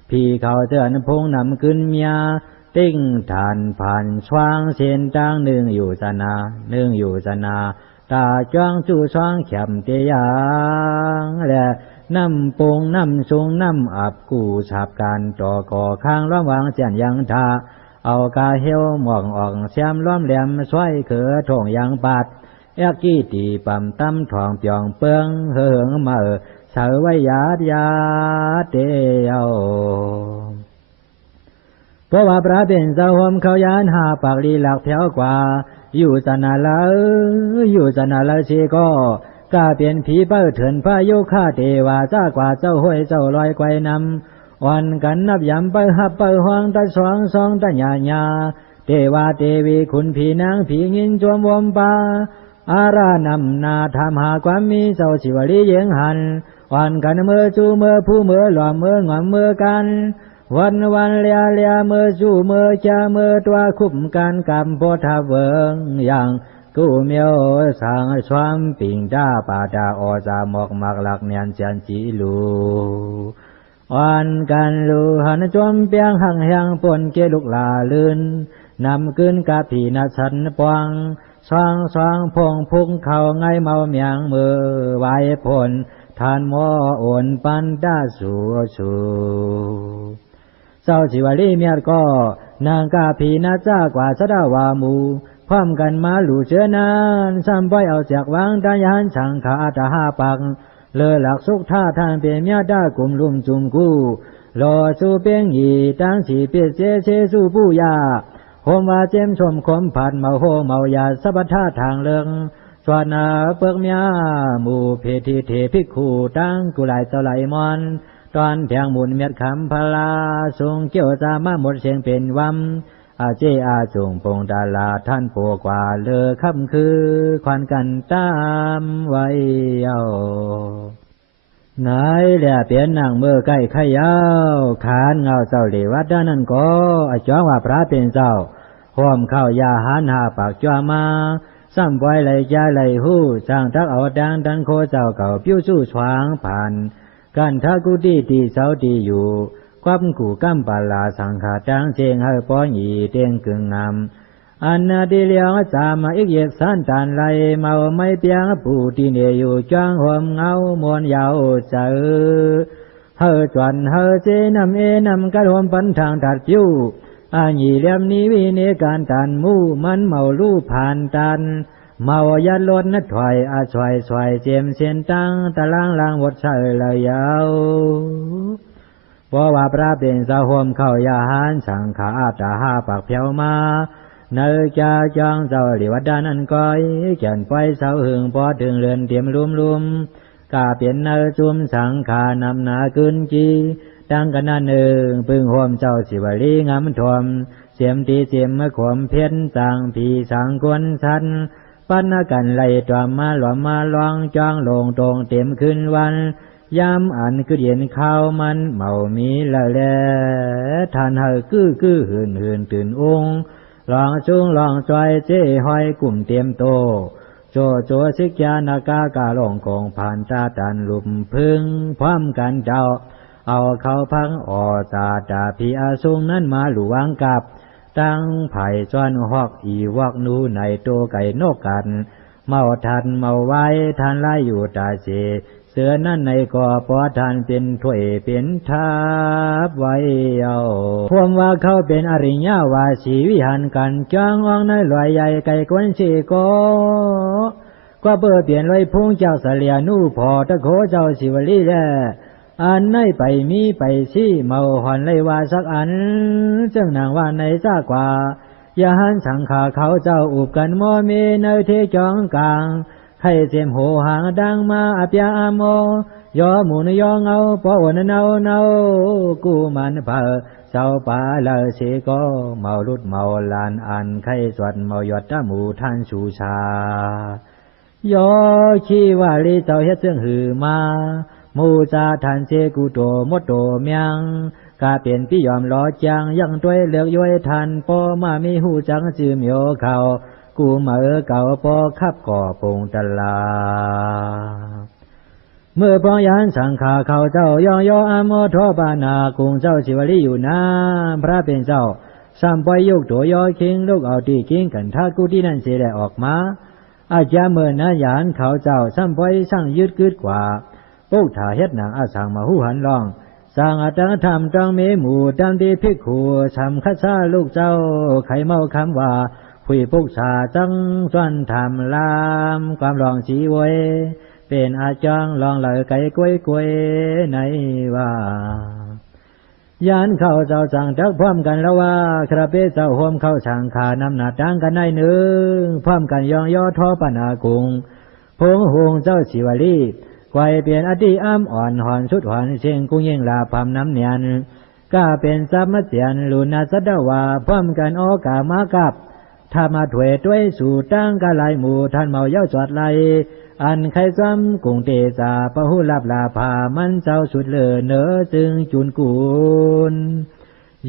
พี่เขาเตือนพงนำขึ้นเมียติ้งทานผ่านช่วงเส้นตั้งหนึ่งอยู่สนาตาจ้องจู่ช่องแขมเตียงและน้ำปงน้ำสูงน้ำอับกูฉาบการต่อก่อข้างล้อมวางเสียนยังทาเอากาเหี่ยวหมองออกเสียมล้อมแหลมช่วยเขือทงยังปาดแอกกี้ตีปั่มตั้มทองเปียงเปืองเหิงมาเสาไว้ยาเตียวเพราะว่าพระเป็นเจ้าหอมเขายานหาปากลีหลักแถวกว่าอยู่สนาละชีก็กาเป็นผีเป้าเถินพระโยคาเทวาจ้ากว่าเจ้าห้วยเจ้าลอยไกวนำวันกันนับยำไปหับไปห้องตะสองตะหยาเทวาเทวีคุณผีนางผีงินจวมวมปาอารานำนาทำหาความมีเจ้าชิวลีเยียงหันวันกันเมื่อจูเมื่อผู้เมื่อหล่อเมื่องอมเมื่อกันวันเลียเมื่อจูเมื่อจะเมื่อตัวคุ้มกันกำโพธาเวิงอย่างกูเมียวสังสวามปิงดาปาดาอจามอกมักหลักเนียนจันจีลูวันกันลูหันจมเปียงหังแหงปนเกลุกลาลื่นนำขึ้นกะผีนาชันปวงสองพงพุ่งเข่าไงเมาเมียงมือไว้ผลทานหมอโอนปันดาสูเจ้าชิวลีเมียดก็นางกาผีนาจ้ากว่าสดาวามูพร้อมกันมาหลู่เชื้อนานซ้ำไปเอาจากวางตายานสังขาตาหาปักเลอหลักสุขท่าทานเปียเมียด้ากลุ่มลุ่มจุมกู้รอสู้เปียงหีตั้งสีเปียเชสู้ผู้ยาโฮมว่าเจมชมคมผัดเมาโฮเมายาสัพท่าทางเลิงสวนาเปิกเมียหมู่เพธิเทพิกคู่ตั้งกุไลเจ้าไหลมอนตอนแทงหมุนเมียดคำพลาทรงเกี่ยวจามาหมดเสียงเป็นวัมอาเจอาจงปงดาลาท่านโปกว่าเลอคำคือควันกันตามไว้เอานายแหล่เปลี่ยนนางเมื่อใกล้ขยาวขานเงาเจ้าเหลวัดด้านนั้นก็จ้องว่าพระเป็นเจ้าห้อมเข้ายาหานหาปากจ้ามาซ้ำไว้ไหลยาไหลหู้สร้างทักเอาดังโคเจ้าเก่าปิ้วสู้ฉวางผ่านกันทักกุดีตีเสาดีอยู่ความกูกัมปาลาสังขาจังเชงให้ป้อนยีเตียงกึ่งงามอันนาดิเลียงจามาอีกเยกสันตานไหลเมาไม่เปียงผู้ที่เนอยู่จ้างหอมเงามวนยาวเจอเฮจวนเฮเจนำนำกระหอมปันทางถัดผิวอันยีเลียมนี้วิเนการตันมู่มันเมาลู่ผ่านตันเมายัดลดนัดถอยช่วยเจมเส้นตั้งตะล่างวดเฉยเลยยาวเพราะว่าพระเป็นเจ้าห่มเข้ายาหานสังขาตาหาปากเพียวมาเนจาจังเจ้าหลิวัดดานันก้อยแก่นไปเสาหึงพอถึงเรือนเตรียมลุมกาเปลี่ยนเนจุมสังขานำนาคืนจี ดังกันนั้นหนึ่งพึงห่มเจ้าสิวลีงามทวมเสียมตีเสียมขวมเพี้ยนต่างผีสังกวนชันปันกันไล่ตวมาหลวมมาลองจ้างลงตรงเต็มคืนวันยามอันคือเย็นข้าวมันเมามีละแลทานเฮอกื้อหืนตื่นองลองจุงลองจอยเจ้หอยกลุ่มเตรียมโตโจสิกยานากากาลงคงผ่านตาตันลุมพึ่งพร้อมกันเจ้าเอาเขาพังออตาพี่อาซุงนั้นมาหลวงกับตั้งไผ่จ้อนหอกอีวอกนูในโตไก่นกกันเมาทันเมาไว้ทันไล่อยู่ตาเสเสือนั่นในก่อปอทานเป็นถ้วยเป็นทับไว้เอาพวมว่าเขาเป็นอริยาวาสีวิหันกันจ้างองในลอยใหญ่ไก่กวนสีก็เปิดเปลี่ยนลอยพุงเจ้าเสลียนู่พอตะโขเจ้าสิวลีแลอันในไปมีไปซี่เมาหอนเลยว่าสักอันจึงนางว่าในซากว่าอย่าหันสังขาเขาเจ้าอุบกันมอเมในเทจองกลางใครเสียมโหหางดังมาอภิอาโมยอหมุนยอเงาปอวนเนากูมันเผอเจ้าป่าเลเสก็เมาลุดเมาลานอันใครสวดเมาหยดตะหมูท่านชูชายอขี้ว่าลีเจ้าเฮ็ดเสื่องหือมามูจาทันเสกูโตมดโตเมียงกาเปลี่ยนพี่ยอมล้อจังยังด้วยเลือกย้อยทันปอมามีหูจังจืมโยเขากูเมื่อเก่าปอขับก่อปงตลาเมื่อปองยันสังขาเขาเจ้ายองยออโมทบานากุงเจ้าสิวลีอยู่นาพระเป็นเจ้าสัมปยกตัวยอคิงลูกเอาที่คิงกันท่ากูที่นั่นเสียได้ออกมาอาจจะเมื่อนั้นยานเขาเจ้าสัมปยสร้างยืดกึดกว่าปุกถาเฮ็ดหนังอาสังมาหูหันลองสร้างอัตถธรรมจังเมหมู่ดังที่พิกขัวชำคัดซาลูกเจ้าไขเมาคำว่าผุยปุกชาจังส่วนธรรมลามความลองสีไว้เป็นอาจังลองไหลไก่กล้วยในว่ายานเข้าเจ้าสั่งจักพร้อมกันแล้วว่าคราเปเจ้าโฮมเข้าช่างขานำหนาดังกันในหนึ่งพร้อมกันยองย่อทอปนากุงพงหงเจ้าสิวลีไกวเปลี่ยนอดีอ้ำอ่อนหอนชุดหอนเชียงกุ้งยิ่งลาพำน้ำเนียนก้าเป็นซับมัเสียนลุนาสัดวาพร้อมกันโอกามากับถ้ามาถวยด้วยสู่ตั้งกะลายหมู่ท่านเมาเย้าจอดไหลอันใครซ้ำกุงเตสาปะหุลับลาภามันเจ้าสุดเลือเนอจึงจุนกูล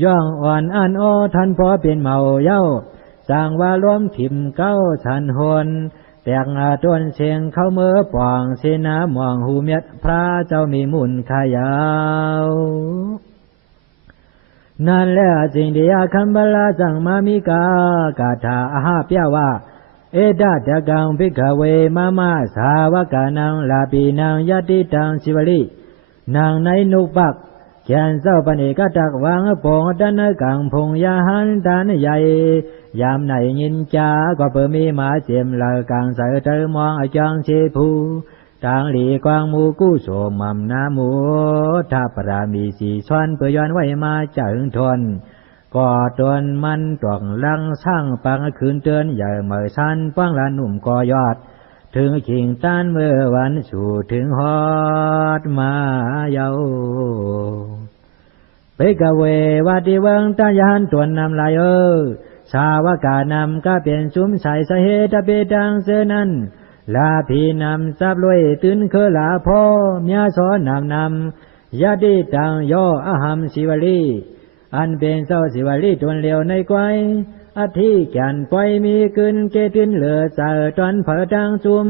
ย่องอ่อนอันโอท่านพอเป็นเมาเย้าสร้างว่าล้มถิ่มเก้าชันหนแตกต้นเชียงเข้าเมื่อป่องเสนามองหูเม็ดพระเจ้ามีมุนขายาวนั่นแหละสิ่งเดียคัมบลาสังมามิกากาถาอาหาเปียว่าเอดาตะกังภิกขเวมาสาวกานังลาปีนังยติตังสิวลีนางในนุปักแขนเจ้าปณิกตักวางปองดันกังพงยาหันตานใหญ่ยามไหนยินจาก็เปิมีมาเจียมละกังใส่เตอมองอาจังเชภูต่างหลีกวางมูกู้โสมัมนามูทัปรามีสีช้อนเพื่อย้อนไว้มาจึงทนก่อตนมันตวงลังสร้างปังคืนเตือนใหญ่เมื่อชันปังลานหนุ่มก่อยอดถึงขิงต้านเมื่อวันสู่ถึงฮอดมาเยาเปกเววัติวังตายานตัวนำลายสาวกานำก็เป็นสุมใสสาเหตุเปดังเสนั้นลาพีนำซับลวยตื่นเคลาพ่อเมียสอนนำยาดิตังย่ออหัมสิวลีอันเป็นเจ้าสิวลีตนเหลียวในไกวอธิแก่นปล่อยมีกึนเกตินเหลือเสือตอนเผดังจุม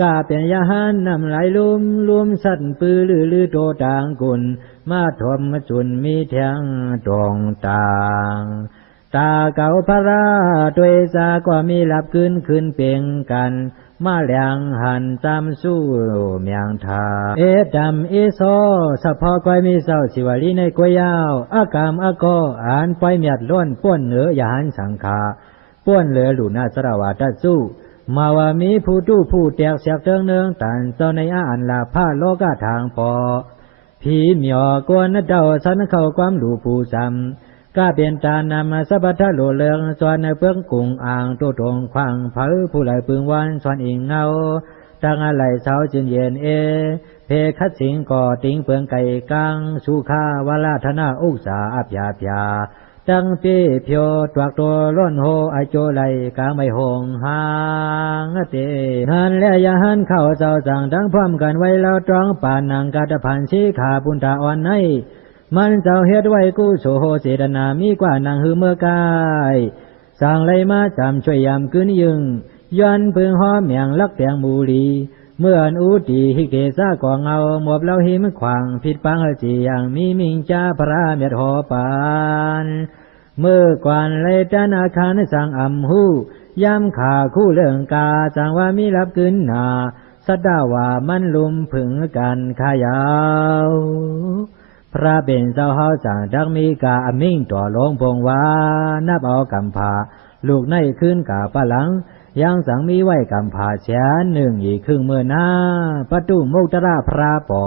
กาเป็นยาหันนำไหลลุมสัตว์ปือลือโตต่างกุนมาทมจุนมีแทงตรงต่างตาเก่าพระราด้วยจาก็มีหลับขึ้นเป่งกันมาแหลงหันตามสู้เมียงทาเอดำเอโซสะพอก้อยมีเศร้าสิวลีในกวยยาวอากามอากออ่านปล่อยเมียดล้วนป้วนเหนือยานสังขาป้วนเหลือหลุนาสระวาตสู้มาว่ามีผู้ตู้ผู้แตกเสียกเติงเนืองตันเจ้าในอ่านลาผ้าโลกาทางปอผีเหมียวกวนเดาสันเข้าความหลูผู้จำก็เป็นตานำสัพพะโลเลืองสวนในเปื้องกุงอ่างตัวตรงควางเผาผู้ไหลปึงวันสวนอิงเงา ตั้งอะไรเช้าจึงเย็นเพคัดสิงก่อติงเปืองไก่กังสุขาวลาธนาอุกษาอภยาพยาตั้งปีเพียวตวักตัวล้นโหไอโจไลกาไม่หงหางเตนันและยาหันเข้าเจ้าสั่งทั้งพร้อมกันไว้แล้วตรองป่านนางกาตพันชีขาปุนตาอ่อนให้มันเจ้าเฮ็ดไว้กู้โสโหเจตนามีกว่านางหือเมื่อกายสั่งเลยมาจำช่วยยำกึนยึงย้อนพึงหอมเมียงลักแตงมูลีเมื่ออันอุติหิเกซากองเอาหมวบเล่าหิมขวางผิดปังจีอย่างมีมิงจ้าพระเมียดหอปานเมื่อกวนเลยจันอาคารสั่งอัมหูย้ำขาคู่เรื่องกาจังว่ามีรับกึนนาสัตดาว่ามันลุมผึ่งกันขายาวพระเป็นเจ้าเฮาสั่งดักมีกาอมิ่งต่อลงพงวานับเอากำพาลูกในขึ้นกาปะหลังยังสังมีไว้กำผาแฉนหนึ่งอีกครึ่งเมื่อนาประตูมุกตระพระปอ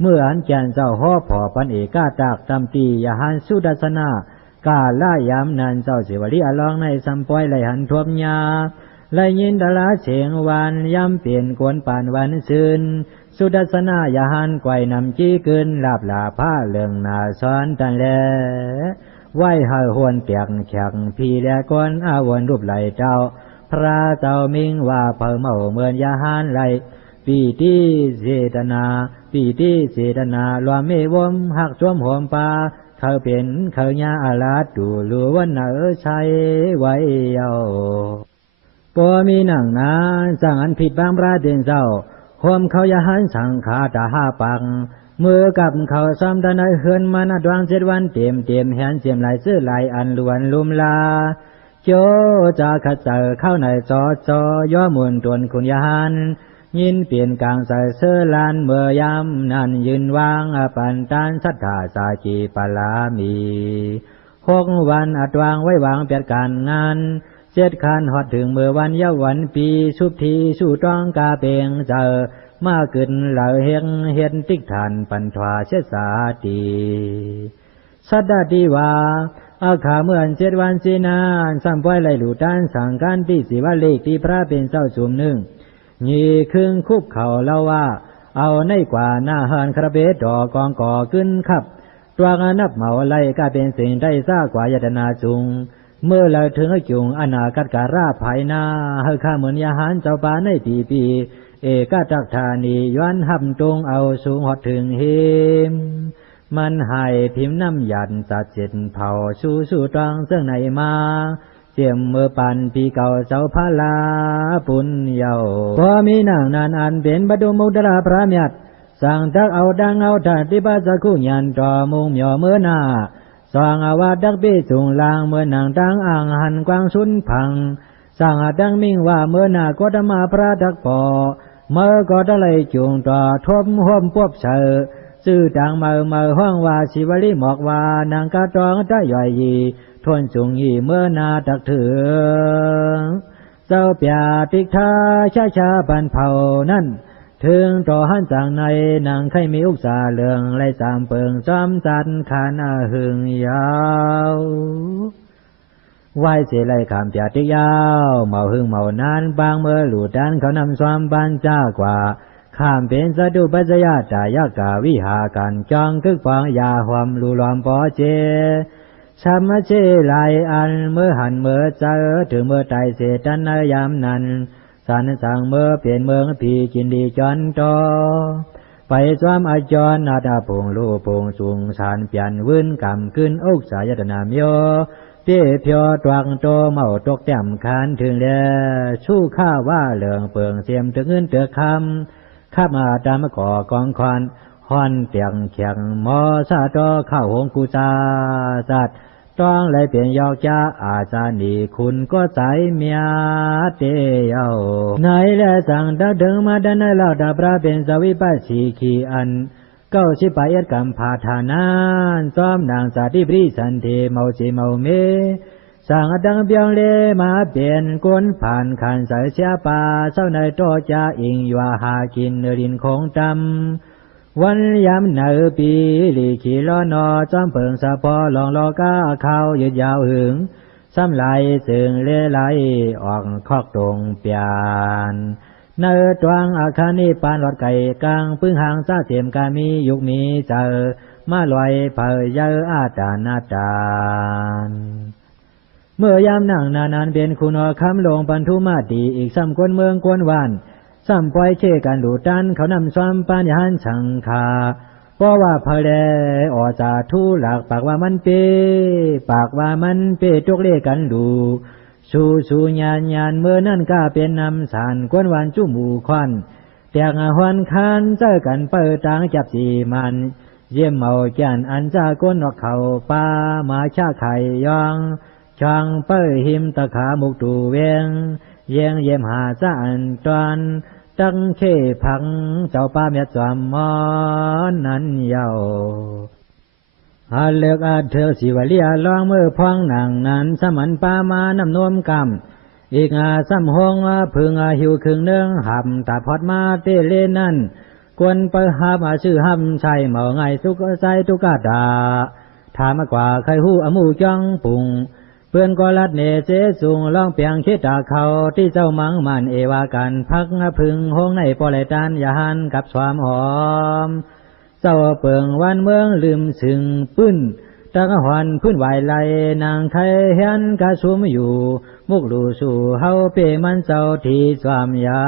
เมื่ออันแกนเจ้าห่อผอปันเอกาตากตำตียาหันสุดัสนากาล่ายามนันเจ้าสิวลีอลองในสัมปอยไหลหันทวมยาไหลยินดาลาเฉียงวันย้ำเปลี่ยนกวนป่านวันซืนสุดัสนายาหันไกวนำจี้กึนลาบลาผ้าเลืองนาซ้อนตันแลไหวหาหวนเปียกแข็งพีแลก้นอาวนรูปไหลเจ้าพระเจ้ามิงว่าเผาเมาเหมือนยาหานไหลปีติเจตนาปีติเจตนารวมเมวมหักสวมหอมปาเขาเป็นเขาญาอาลาดูลัววันเนอใช้ไว้เยาปอมีหนังนานสั่งอันผิดบางพระเด่นเจ้าหอมเขายาหันสังขาตาห้าปังมือกับเขาซ้ำตะนายเฮือนมันดวง7 วันเต็มแหนเสียมไหลซื้อไหลอันล้วนลุมลาโจจะขัดเจอเข้าในจอย่อมุนตวนคุณยานยินเปลี่ยนกลางใส่เสื้อลานเมื่อยำนั่นยืนวางปันตานสัทธาสาจีปลามี6 วันอัดวางไว้วางเปียดการงาน7 คันหอดถึงเมื่อวันเยาวันปีสุบทีสู่ต้องกาเปงเจอมาขึ้นเหล่าเฮ็ดติ๊กฐานปันทวาเชษาตีสัตดีว่าอาขาเมื่อน7 วันสีนานสัมปอยไหลหลุดด้านสั่งการที่สิว่าเลขที่พระเป็นเจ้าจุ่มหนึ่งยี่ครึ่งคุบเข่าเล่าว่าเอาในกว่าหน้าหันคราเบดดอกองก่อขึ้นขับตัวงานับเหมาไหลก็เป็นสิ่งได้ซากว่ายตนาจุงเมื่อเราถึงจุงอนาคัตการาภายนาเฮข้าเหมือนยาหานเจ้าป่าในปีเอกจักธานีย้อนหับตรงเอาสูงหอดถึงเฮมมันให้พิมพ์น้ำยันตัด7 เผาสู่ตรังเสื่องในมาเจียมเมื่อปันปีเก่าเจ้าพาลาปุญเยาพอมีนางนานอันเป็นบดุมุตระพระเมียดสั่งทักเอาดังเอาถัดที่บาสกุญันต่อมุงเหมียวเมื่อนาสั่งอาวาดักเบสูงลางเมื่อนางดังอ่างหันกวางสุนพังสั่งดังมิ่งว่าเมื่อนาก็ธรรมาพระดักปอเมื่อก็ได้เลยจุงต่อทบห่มพวบเสือซื่อดังเมื่อห้องว่าสิวลีหมอกว่านางกาตองตะย่อยยีทวนสูงยีเมื่อนาตักเถืองเจ้าเปียติกทาชาบันเผานั่นถึงต่อหันจางในนางไข่มีอุกษาเลืองไล่สามเปิงจอมจันขานหึงยาวไหวเสียไล่ขามเปียติกยาวเมาหึงเมานานบางเมื่อหลุดดันเขานำความบันจ้ากว่าข้ามเป็นสะดุปัจยาตายากาวิหากันจองคึกฟังยาหวมลูลอมปอเจชัมเชลายอันเมื่อหันเมื่อเจอถึงเมื่อไตเสตันยามนั้นสันสั่งเมื่อเปลี่ยนเมืองผีกินดีจอนตอไปสวมอจรนาดาพงลูพงสูงสานเปลี่ยนวืนกำขึ้นอกสายตนามโยเตี้ยเพียวตวังโตเมาตกแต้มคานถึงแลชู้ข้าว่าเหลืองเปิงเสียมถึงเงินเตือคำข้ามาตามก่อกองควันฮอนเตียงเขียงมอซาตอข้าวหงกูจาสัตต้องเลยเปลี่ยนยอกจ้าอาจารย์นี่คุณก็ใจเมียเตียวไหนและสั่งดักดึงมาดันในเล่าดับราเป็นสวิปัสสีขีอัน98กรรมพาธานานซ้อมนางสาธิปริสันเทเมาจีเมาเมสั่งดังเบียงเลมาเปลี่ยนกวนผ่านขันใส่เสียป่าเศร้าในโตจ้าอิงยัวหากินเนรินคงตำวันยามเนอปีลีขี่ล้อนอจอมเปิงสะพอลองลอกาเขายืดยาวหึงซ้ำไหลซึ่งเลไหลออกคอกตรงเปียน เนอตวงอาคานีปานหลอดไก่กลางพึ่งหางซาเสียมกามียุกมีเจอมาลอยเผยเยออาจานาจารเมื่อยามนั่งนานเป็นคุณอคำลงปันทุมาดีอีกซ้ำกวนเมืองกวนวานซ้ำปล่อยเชกันดูดันเขานำซ้ำปานยานชังคาเพราะว่าเพลออจาทุหลักปากว่ามันเปปากว่ามันเปจกเล่กันดูสู่ญาณเมื่อนั่นก็เป็นนำสารกวนวานจุ่มูควันแตกหวนคันเจอกันเปิดต่างจับสีมันเยี่ยมเมาจานอันจากวนออกเขาป่ามาชาไข่ยองช่างเปิดหิมตะขามุกตูเวงเยี่ยมหาจานตอนตั้งเขพังเจ้าป้าเมียจอมมอนนั้นเยาอาเลือกอาเธอสิวเลียลองมือพองหนังนั้นสมันปามานำนวมกำอีกซ้ำหงพึงหิวครึ่งเนื้อหับตาพอดมาเตเลนั่นกวนไปหับชื่อหับใช่เหมาไงสุกใจตุกาดาถามกว่าใครหูอมูจังปุ่งเพื่อนก็ลัดเนเจสูงลองเปียงคิดตาเขาที่เจ้ามังมันเอวากันพักพึงหงในปอเลตันยาหันกับความหอมเจ้าเปิงวันเมืองลืมสึงปื้นตะกะหวันพื้นไหวไหลนางไทยเห็นกะชุมอยู่มุกลูสู่เฮาเปมันเจ้าที่ความยา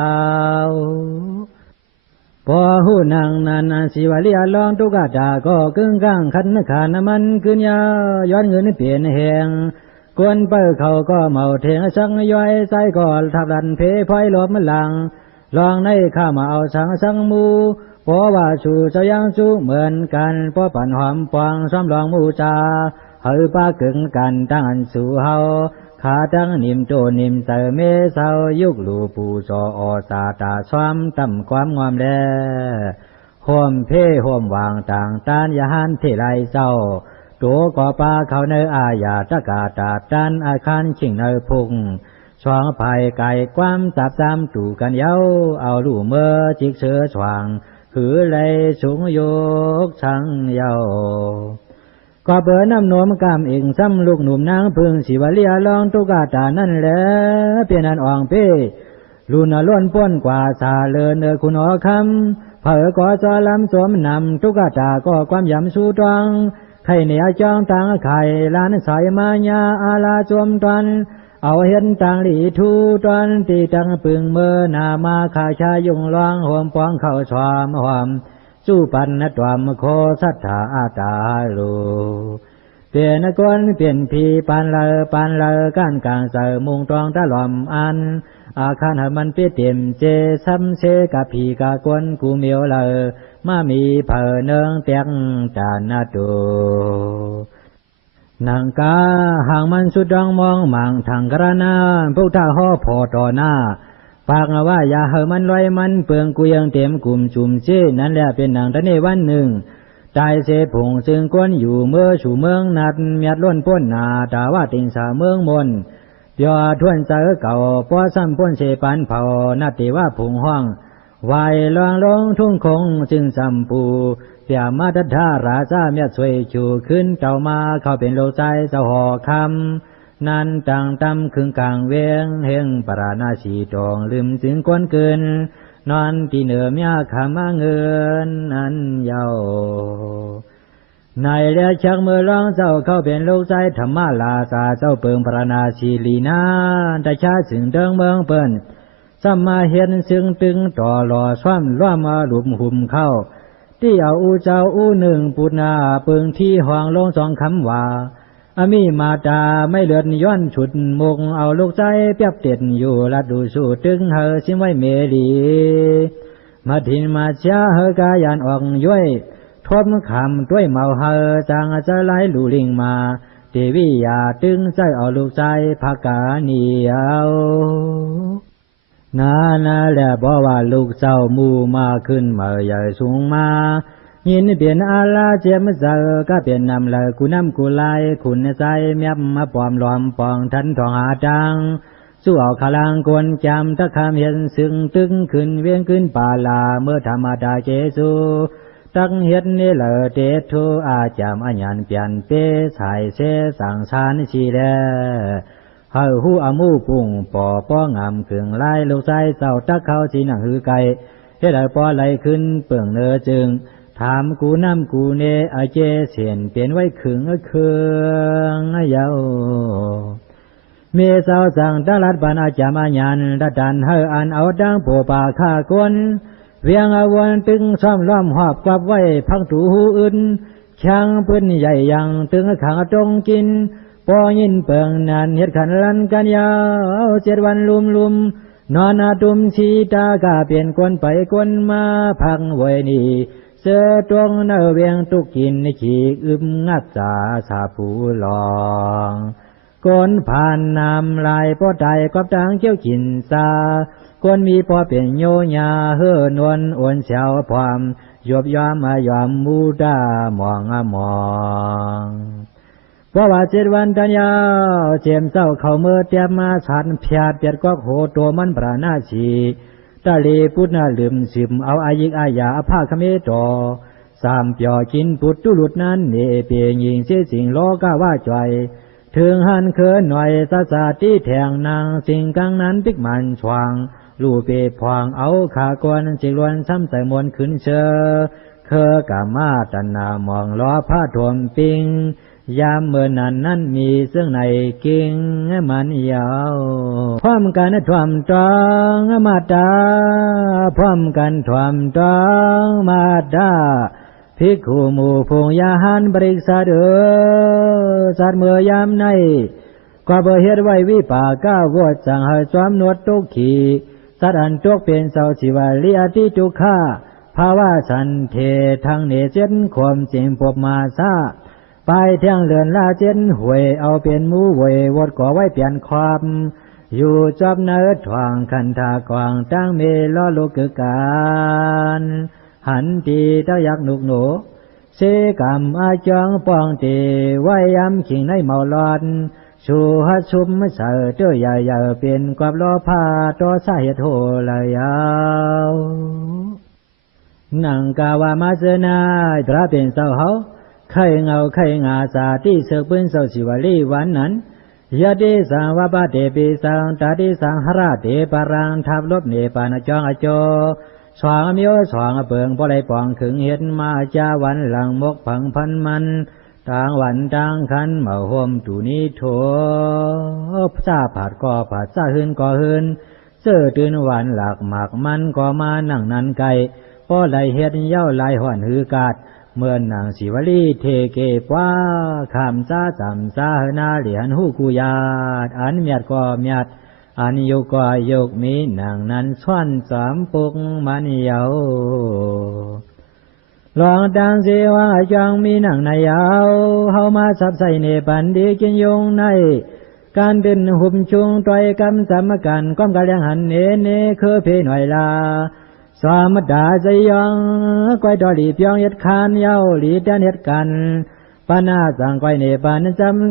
วพอหูนางนันสิวาลีลองตุกาดาก็กึ่งกลางขันขานมันขึ้นยาย้อนเงินเปลี่ยนแหงกวนเปิดเขาก็เมาเทงสังย้อยใจก็ทับดันเพพอยลมหลังลองในข้ามาเอาสังมูเพราะว่าสู่เจ้ายังสู้เหมือนกันเพราะปั่นหอมปองซ้อมลองมูจาเฮาป้ากึ่งกันตั้งอันสู่เฮาขาตั้งนิ่มโตนิ่มเตอเมเศร้ายุกลูปูจออสาตาซ้อมตั้มความงอมแลห่มเพห่มวางต่างตานยาหันเทไลเจ้าตัวก่อปลาเขาเนออาญาตะกาตาตันอาคารชิงเนอพุงช่องภายไก่ความจับจำตู่กันเย้าเอาลู่เมื่อจิกเสือช่วงคือเลยสูงโยกช่างเย้าก็เปิดน้ำนมกำอิงซ้ำลูกหนุ่มนางพึงสิวเลียลองตุกาตานั่นแหละเปียนันอ่องเป้ลุนล้วนป้นกว่าสาเลินคุณอคำเผอก่อจอลำสวมนำตุกาตาก็ความยำสู้ตวงไข่เหนียวจองต่างไข่ลานสายมาญาอาลาจวมตอนเอาเห็นต่างหลีทูตอนตีตังปึงเมื่อนามาขาชายุงร้องห่วมปองเข้าชวามหอมสู้ปันนตวมโคสัทธาอาตาลูเปลี่ยนกวนเปลี่ยนพีปันเลอก้านกลางเสมุงตองตะหล่อมอันอาคารหมันเปียเต็มเจซ้ำเชกะพีกะกวนกูเมียวเลอมามีเผอเนืองเตียงจานาตูนางกาห่างมันสุดดองมองมังทางกระนาพวกท่าห่อพอต่อหน้าปากว่าอย่าเหมันลอยมันเปลืองกูยังเต็มกลุ่มจุ่มเช่นั่นแหละเป็นนางตะเนวันหนึ่งตายเสพงซึ่งก้นอยู่เมื่อสู่เมืองนัดเมียดล้นพ้นนาตาว่าติงสาเมืองมนเดี๋ยวทวนเจอเก่าป้อซ้ำพ้นเชปันเผานาติว่าผงห้องวายลองลงทุ่งคงจึงสัมปูเปียมาดัดธาราชาเมียช่วยชูขึ้นเจ้ามาเข้าเป็นโลใจเจ้าหอคำนั้นต่างตำคึงกลางเวียงเฮงปราณาชีตองลืมจึงก้นเกินนอนที่เหนือเมียขามาเงินนั้นเยาในเลี้ยชักมือร้องเจ้าเข้าเป็นโลกใจธรรมลาสาเจ้าเปิงปราณาชีลีนาแต่ชาสึงเดิงเมืองเปิ้นซ้ำมาเห็นซึ่งตึงต่อหล่อซ้อมล้อมมาหลุมหุ่มเข้าที่เอาอูเจ้าอูหนึ่งปุนาเปิงที่ห้องลงสองคำว่าอามีมาตาไม่เลือดย้อนฉุดมงเอาลูกใจเปียบเต็ดอยู่ลัดดูสู่ตึงเฮอซิมไว้เมลีมาถินมาเช้าเฮกายันออกย้อยทบคำด้วยเมาเฮอจางจะไล่ลูลิงมาเทวิยาตึงใจเอาลูกใจภากาเนียวนาแหละบอกว่าลูกเจ้ามูมาขึ้นมาใหญ่สูงมายินเปลี่ยนอาลาเจมเจอก็เปลี่ยนนำเลยกูน้ำกูไลคุณใจเมียบมาปลอมหลอมปองทันทองหาจังสู้เอาขลังกวนจำตะคำเห็นซึ่งตึงขึ้นเวียงขึ้นป่าลาเมื่อธรรมดาเจสูตั้งเห็นนี่เหลอเตทูอาจามอัญญเปลี่ยนเปสายเสสังสารชีแลเฮ เฮาหูอามูปุ่งปอป้องามขึงลายลูกชายเศร้าตักเขาสีหนังหือไก่เฮ็ดให้ปอไหลขึ้นเปิ่งเนอจึงถามกูน้ำกูเนอาเจเสียนเปลี่ยนไว้ขึงเคืองยาวเมสาวสั่งตลาดบานอาจามายานดัดดันเฮออันเอาดังโผป่าข้ากวนเวียงอวนตึงซ้อมล้อมหอบกลับไว้พังถูหูอื่นช่างพื้นใหญ่ยังตึงขังตรงกินปอยินเปิงนานเฮ็ดขันลันกันยาว7 วันลุมนอนอาตุมชีตากาเปลี่ยนกวนไปกวนมาพังไว้นี่เสือตวงเนเวียงตุกกินในขีอึมงัดสาสาผูหลองก้นผ่านนำลายป้อใจกอบตังเกี้ยวขินซาก้นมีป้อเป็นโยญาเฮือนวลโอนเสียวพามยบยอมายอมมูดามองเพราะว่า7 วันตันยาวเจียมเศร้าเขาเมื่อเตรียมมาฉันเพียดเปียดก็โหตัวมันปราณาชีตะเลพุทธนาลืมสิมเอาอายิกอายาอภาคเมตอสามเปียวกินปุตตุลุดนั้นเนเปียยิงเสียสิ่งโลกาว่าจ่อยถึงหันเขินหน่อยสาสาที่แทงนางสิ่งกังนั้นปิกมันชวางลูเปพวางเอาขากวนจิลวนซ้ำใส่มวนขึ้นเชอเคอกามาตันนามองล้อผ้าถวมปิงยามเมื่อนั้นมีซึ่งในกิ่งมันยาวพร้อมกันทวมตรองมาตาพร้อมกันทวมตรองมาตาภิกขุหมู่พงยาหันบริกษาเด้อสัตเมื่อยามในกว่าเบเฮ็ดไว้วิปาก้าวดสังหสวมนวดตุกขีสัตอันตุกเป็นเสาสิวาลิอติทุกขาภาวะสันเททางเนเจนความจริงพบมาซาไปเที่ยงเลือนลาเจนหวยเอาเป็นมูหวยวดก่อไว้เปลี่ยนความอยู่จอบเนื้อทวางคันทากวางตั้งเมล้อโลกการหันตีเต้ายักหนุกหนูเสกรรมอาจองปองตีไว้ยำขิงในเมาหลอนชูฮัชุมเสือเจ้าใหญ่ๆเป็นกวบล้อผ้าต่อสาเหตุโหเลยยาวนังกาวามาเสนาตราเป็นเสาเฮาไข่เงาไข่งาสาที่เสือปืนเสาสิวลีวันนั้นยะเดสังวะปะเตปิสังตาดิสังหราเตปารังทับลบเนปานจองอจอสวางเมียวสวางเปิงบ่ไหลปองขึงเห็ดมาจาวันหลังมกพังพันมันต่างวันต่างคันมาห่มตูนี้โถซาผาดก่อผาดซาหืนก่อหืนเสื้อตื่นวันหลักหมากมันก่อมานั่งนันไก่ป้อไหลเฮ็ดเย้าไหลห่อนหือกาดเมื่อนางศิวลีเทเกปว่าคำซาจำซาหนาเหลียนหูกุยาดอันเมียดก็เมียดอันยุก็ยุกมีนางนั้นส่วนสามปุกมันเยาลองดังเสว่าจังมีนางนายเยาเฮามาสับใส่เนปันดีกินยงในการเป็นหุ่มชุงต่อยกำสามกันก้อมกะเลียงหันเนคือเพหน่อยลาสวามดาใจยองก้อยดอลีเปียงเฮ็ดคานเย้าหลีแดนเฮ็ดกันปานาสังก้อยเนปาน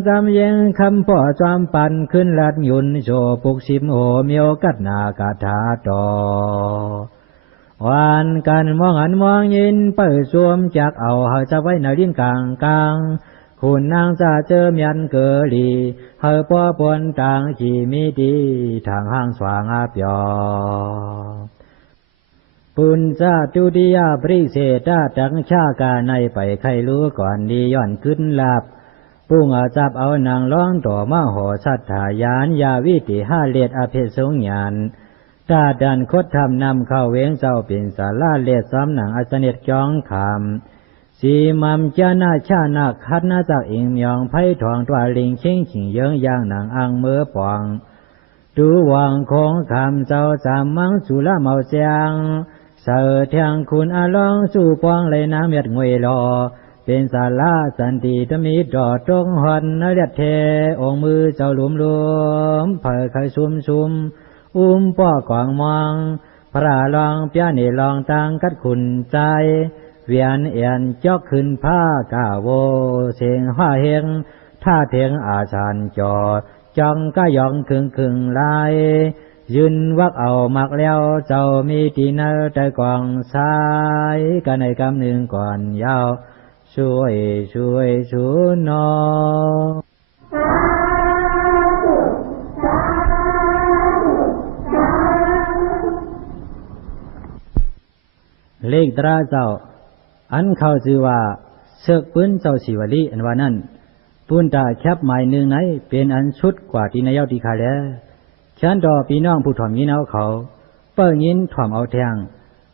จำเยงคำพ่อจอมปันขึ้นลัดยุนโชปุกสิมโหเมียวกัดนากาถาตอวานกันมองหันมองยินเปิดสวมจากเอาเฮาจะไว้ในลิ้นกลางคุณนางจะเจอเมียนเกลีเฮาป้อปนต่างขี่มีดีทางห้างสว่างอาเปียวปุณจาตุติยาปริเศษตังชากาในไปใครรู้ก่อนดีย้อนขึ้นลาบปุ้งอาจับเอานางร้องต่อมาหอสัทธายานยาวิติห้าเลียดอภิสงญานตาดันคดทำนำเข้าเวงเจ้าเป็นสาลาเลียดซ้ำหนังอสเนตจ้องขามสีมัมจานาชานาคัดนาจากอิงยองไพ่ทองตัวลิงเชิงขิงเยิงย่างหนังอังเมื่อปองดูวังคงคำเจ้าสามมังสุละเมาเสียงเสือเทียงคุณอาลองสู่ปองเลยน้ำเม็ดงวยรอเป็นศาลาสันติตมีดอดตรงหันเลียดเทองมือเจ้าหลุมเผยไข่ซุมป้อกวางมองพระลองเปียนี่ลองตังกัดขุนใจเวียนเอียนจอกขึ้นผ้ากาโวเสียงห้าเฮงท่าเทียงอาชานจอจังก็ยองคึงลายยืนวักเอามักแล้วเจ้ามีตีนใจกองสายกันในกำหนึ่งก่อนยาวช่วยชูนอ เลขตราเจ้าอันเขาชื่อว่าเสือกปืนเจ้าศิวลีอันว่านั้นปุนตาแคบหมายหนึ่งไหนเป็นอันชุดกว่าที่นายตีขาแลฉันดอพี่น้องผู้ถ่อมยินเอาเขาเปิ้งยินถ่อมเอาแทง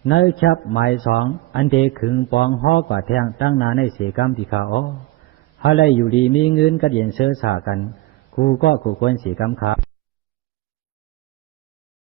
ในแคบหมายสองอันเดขึงปองห่อกว่าแทงตั้งนาในเสกรรมที่ขาฮาเลยอยู่ดีมีเงินกัดเย็นเสื้อสากันกูก็กูควรเสียกรรมขา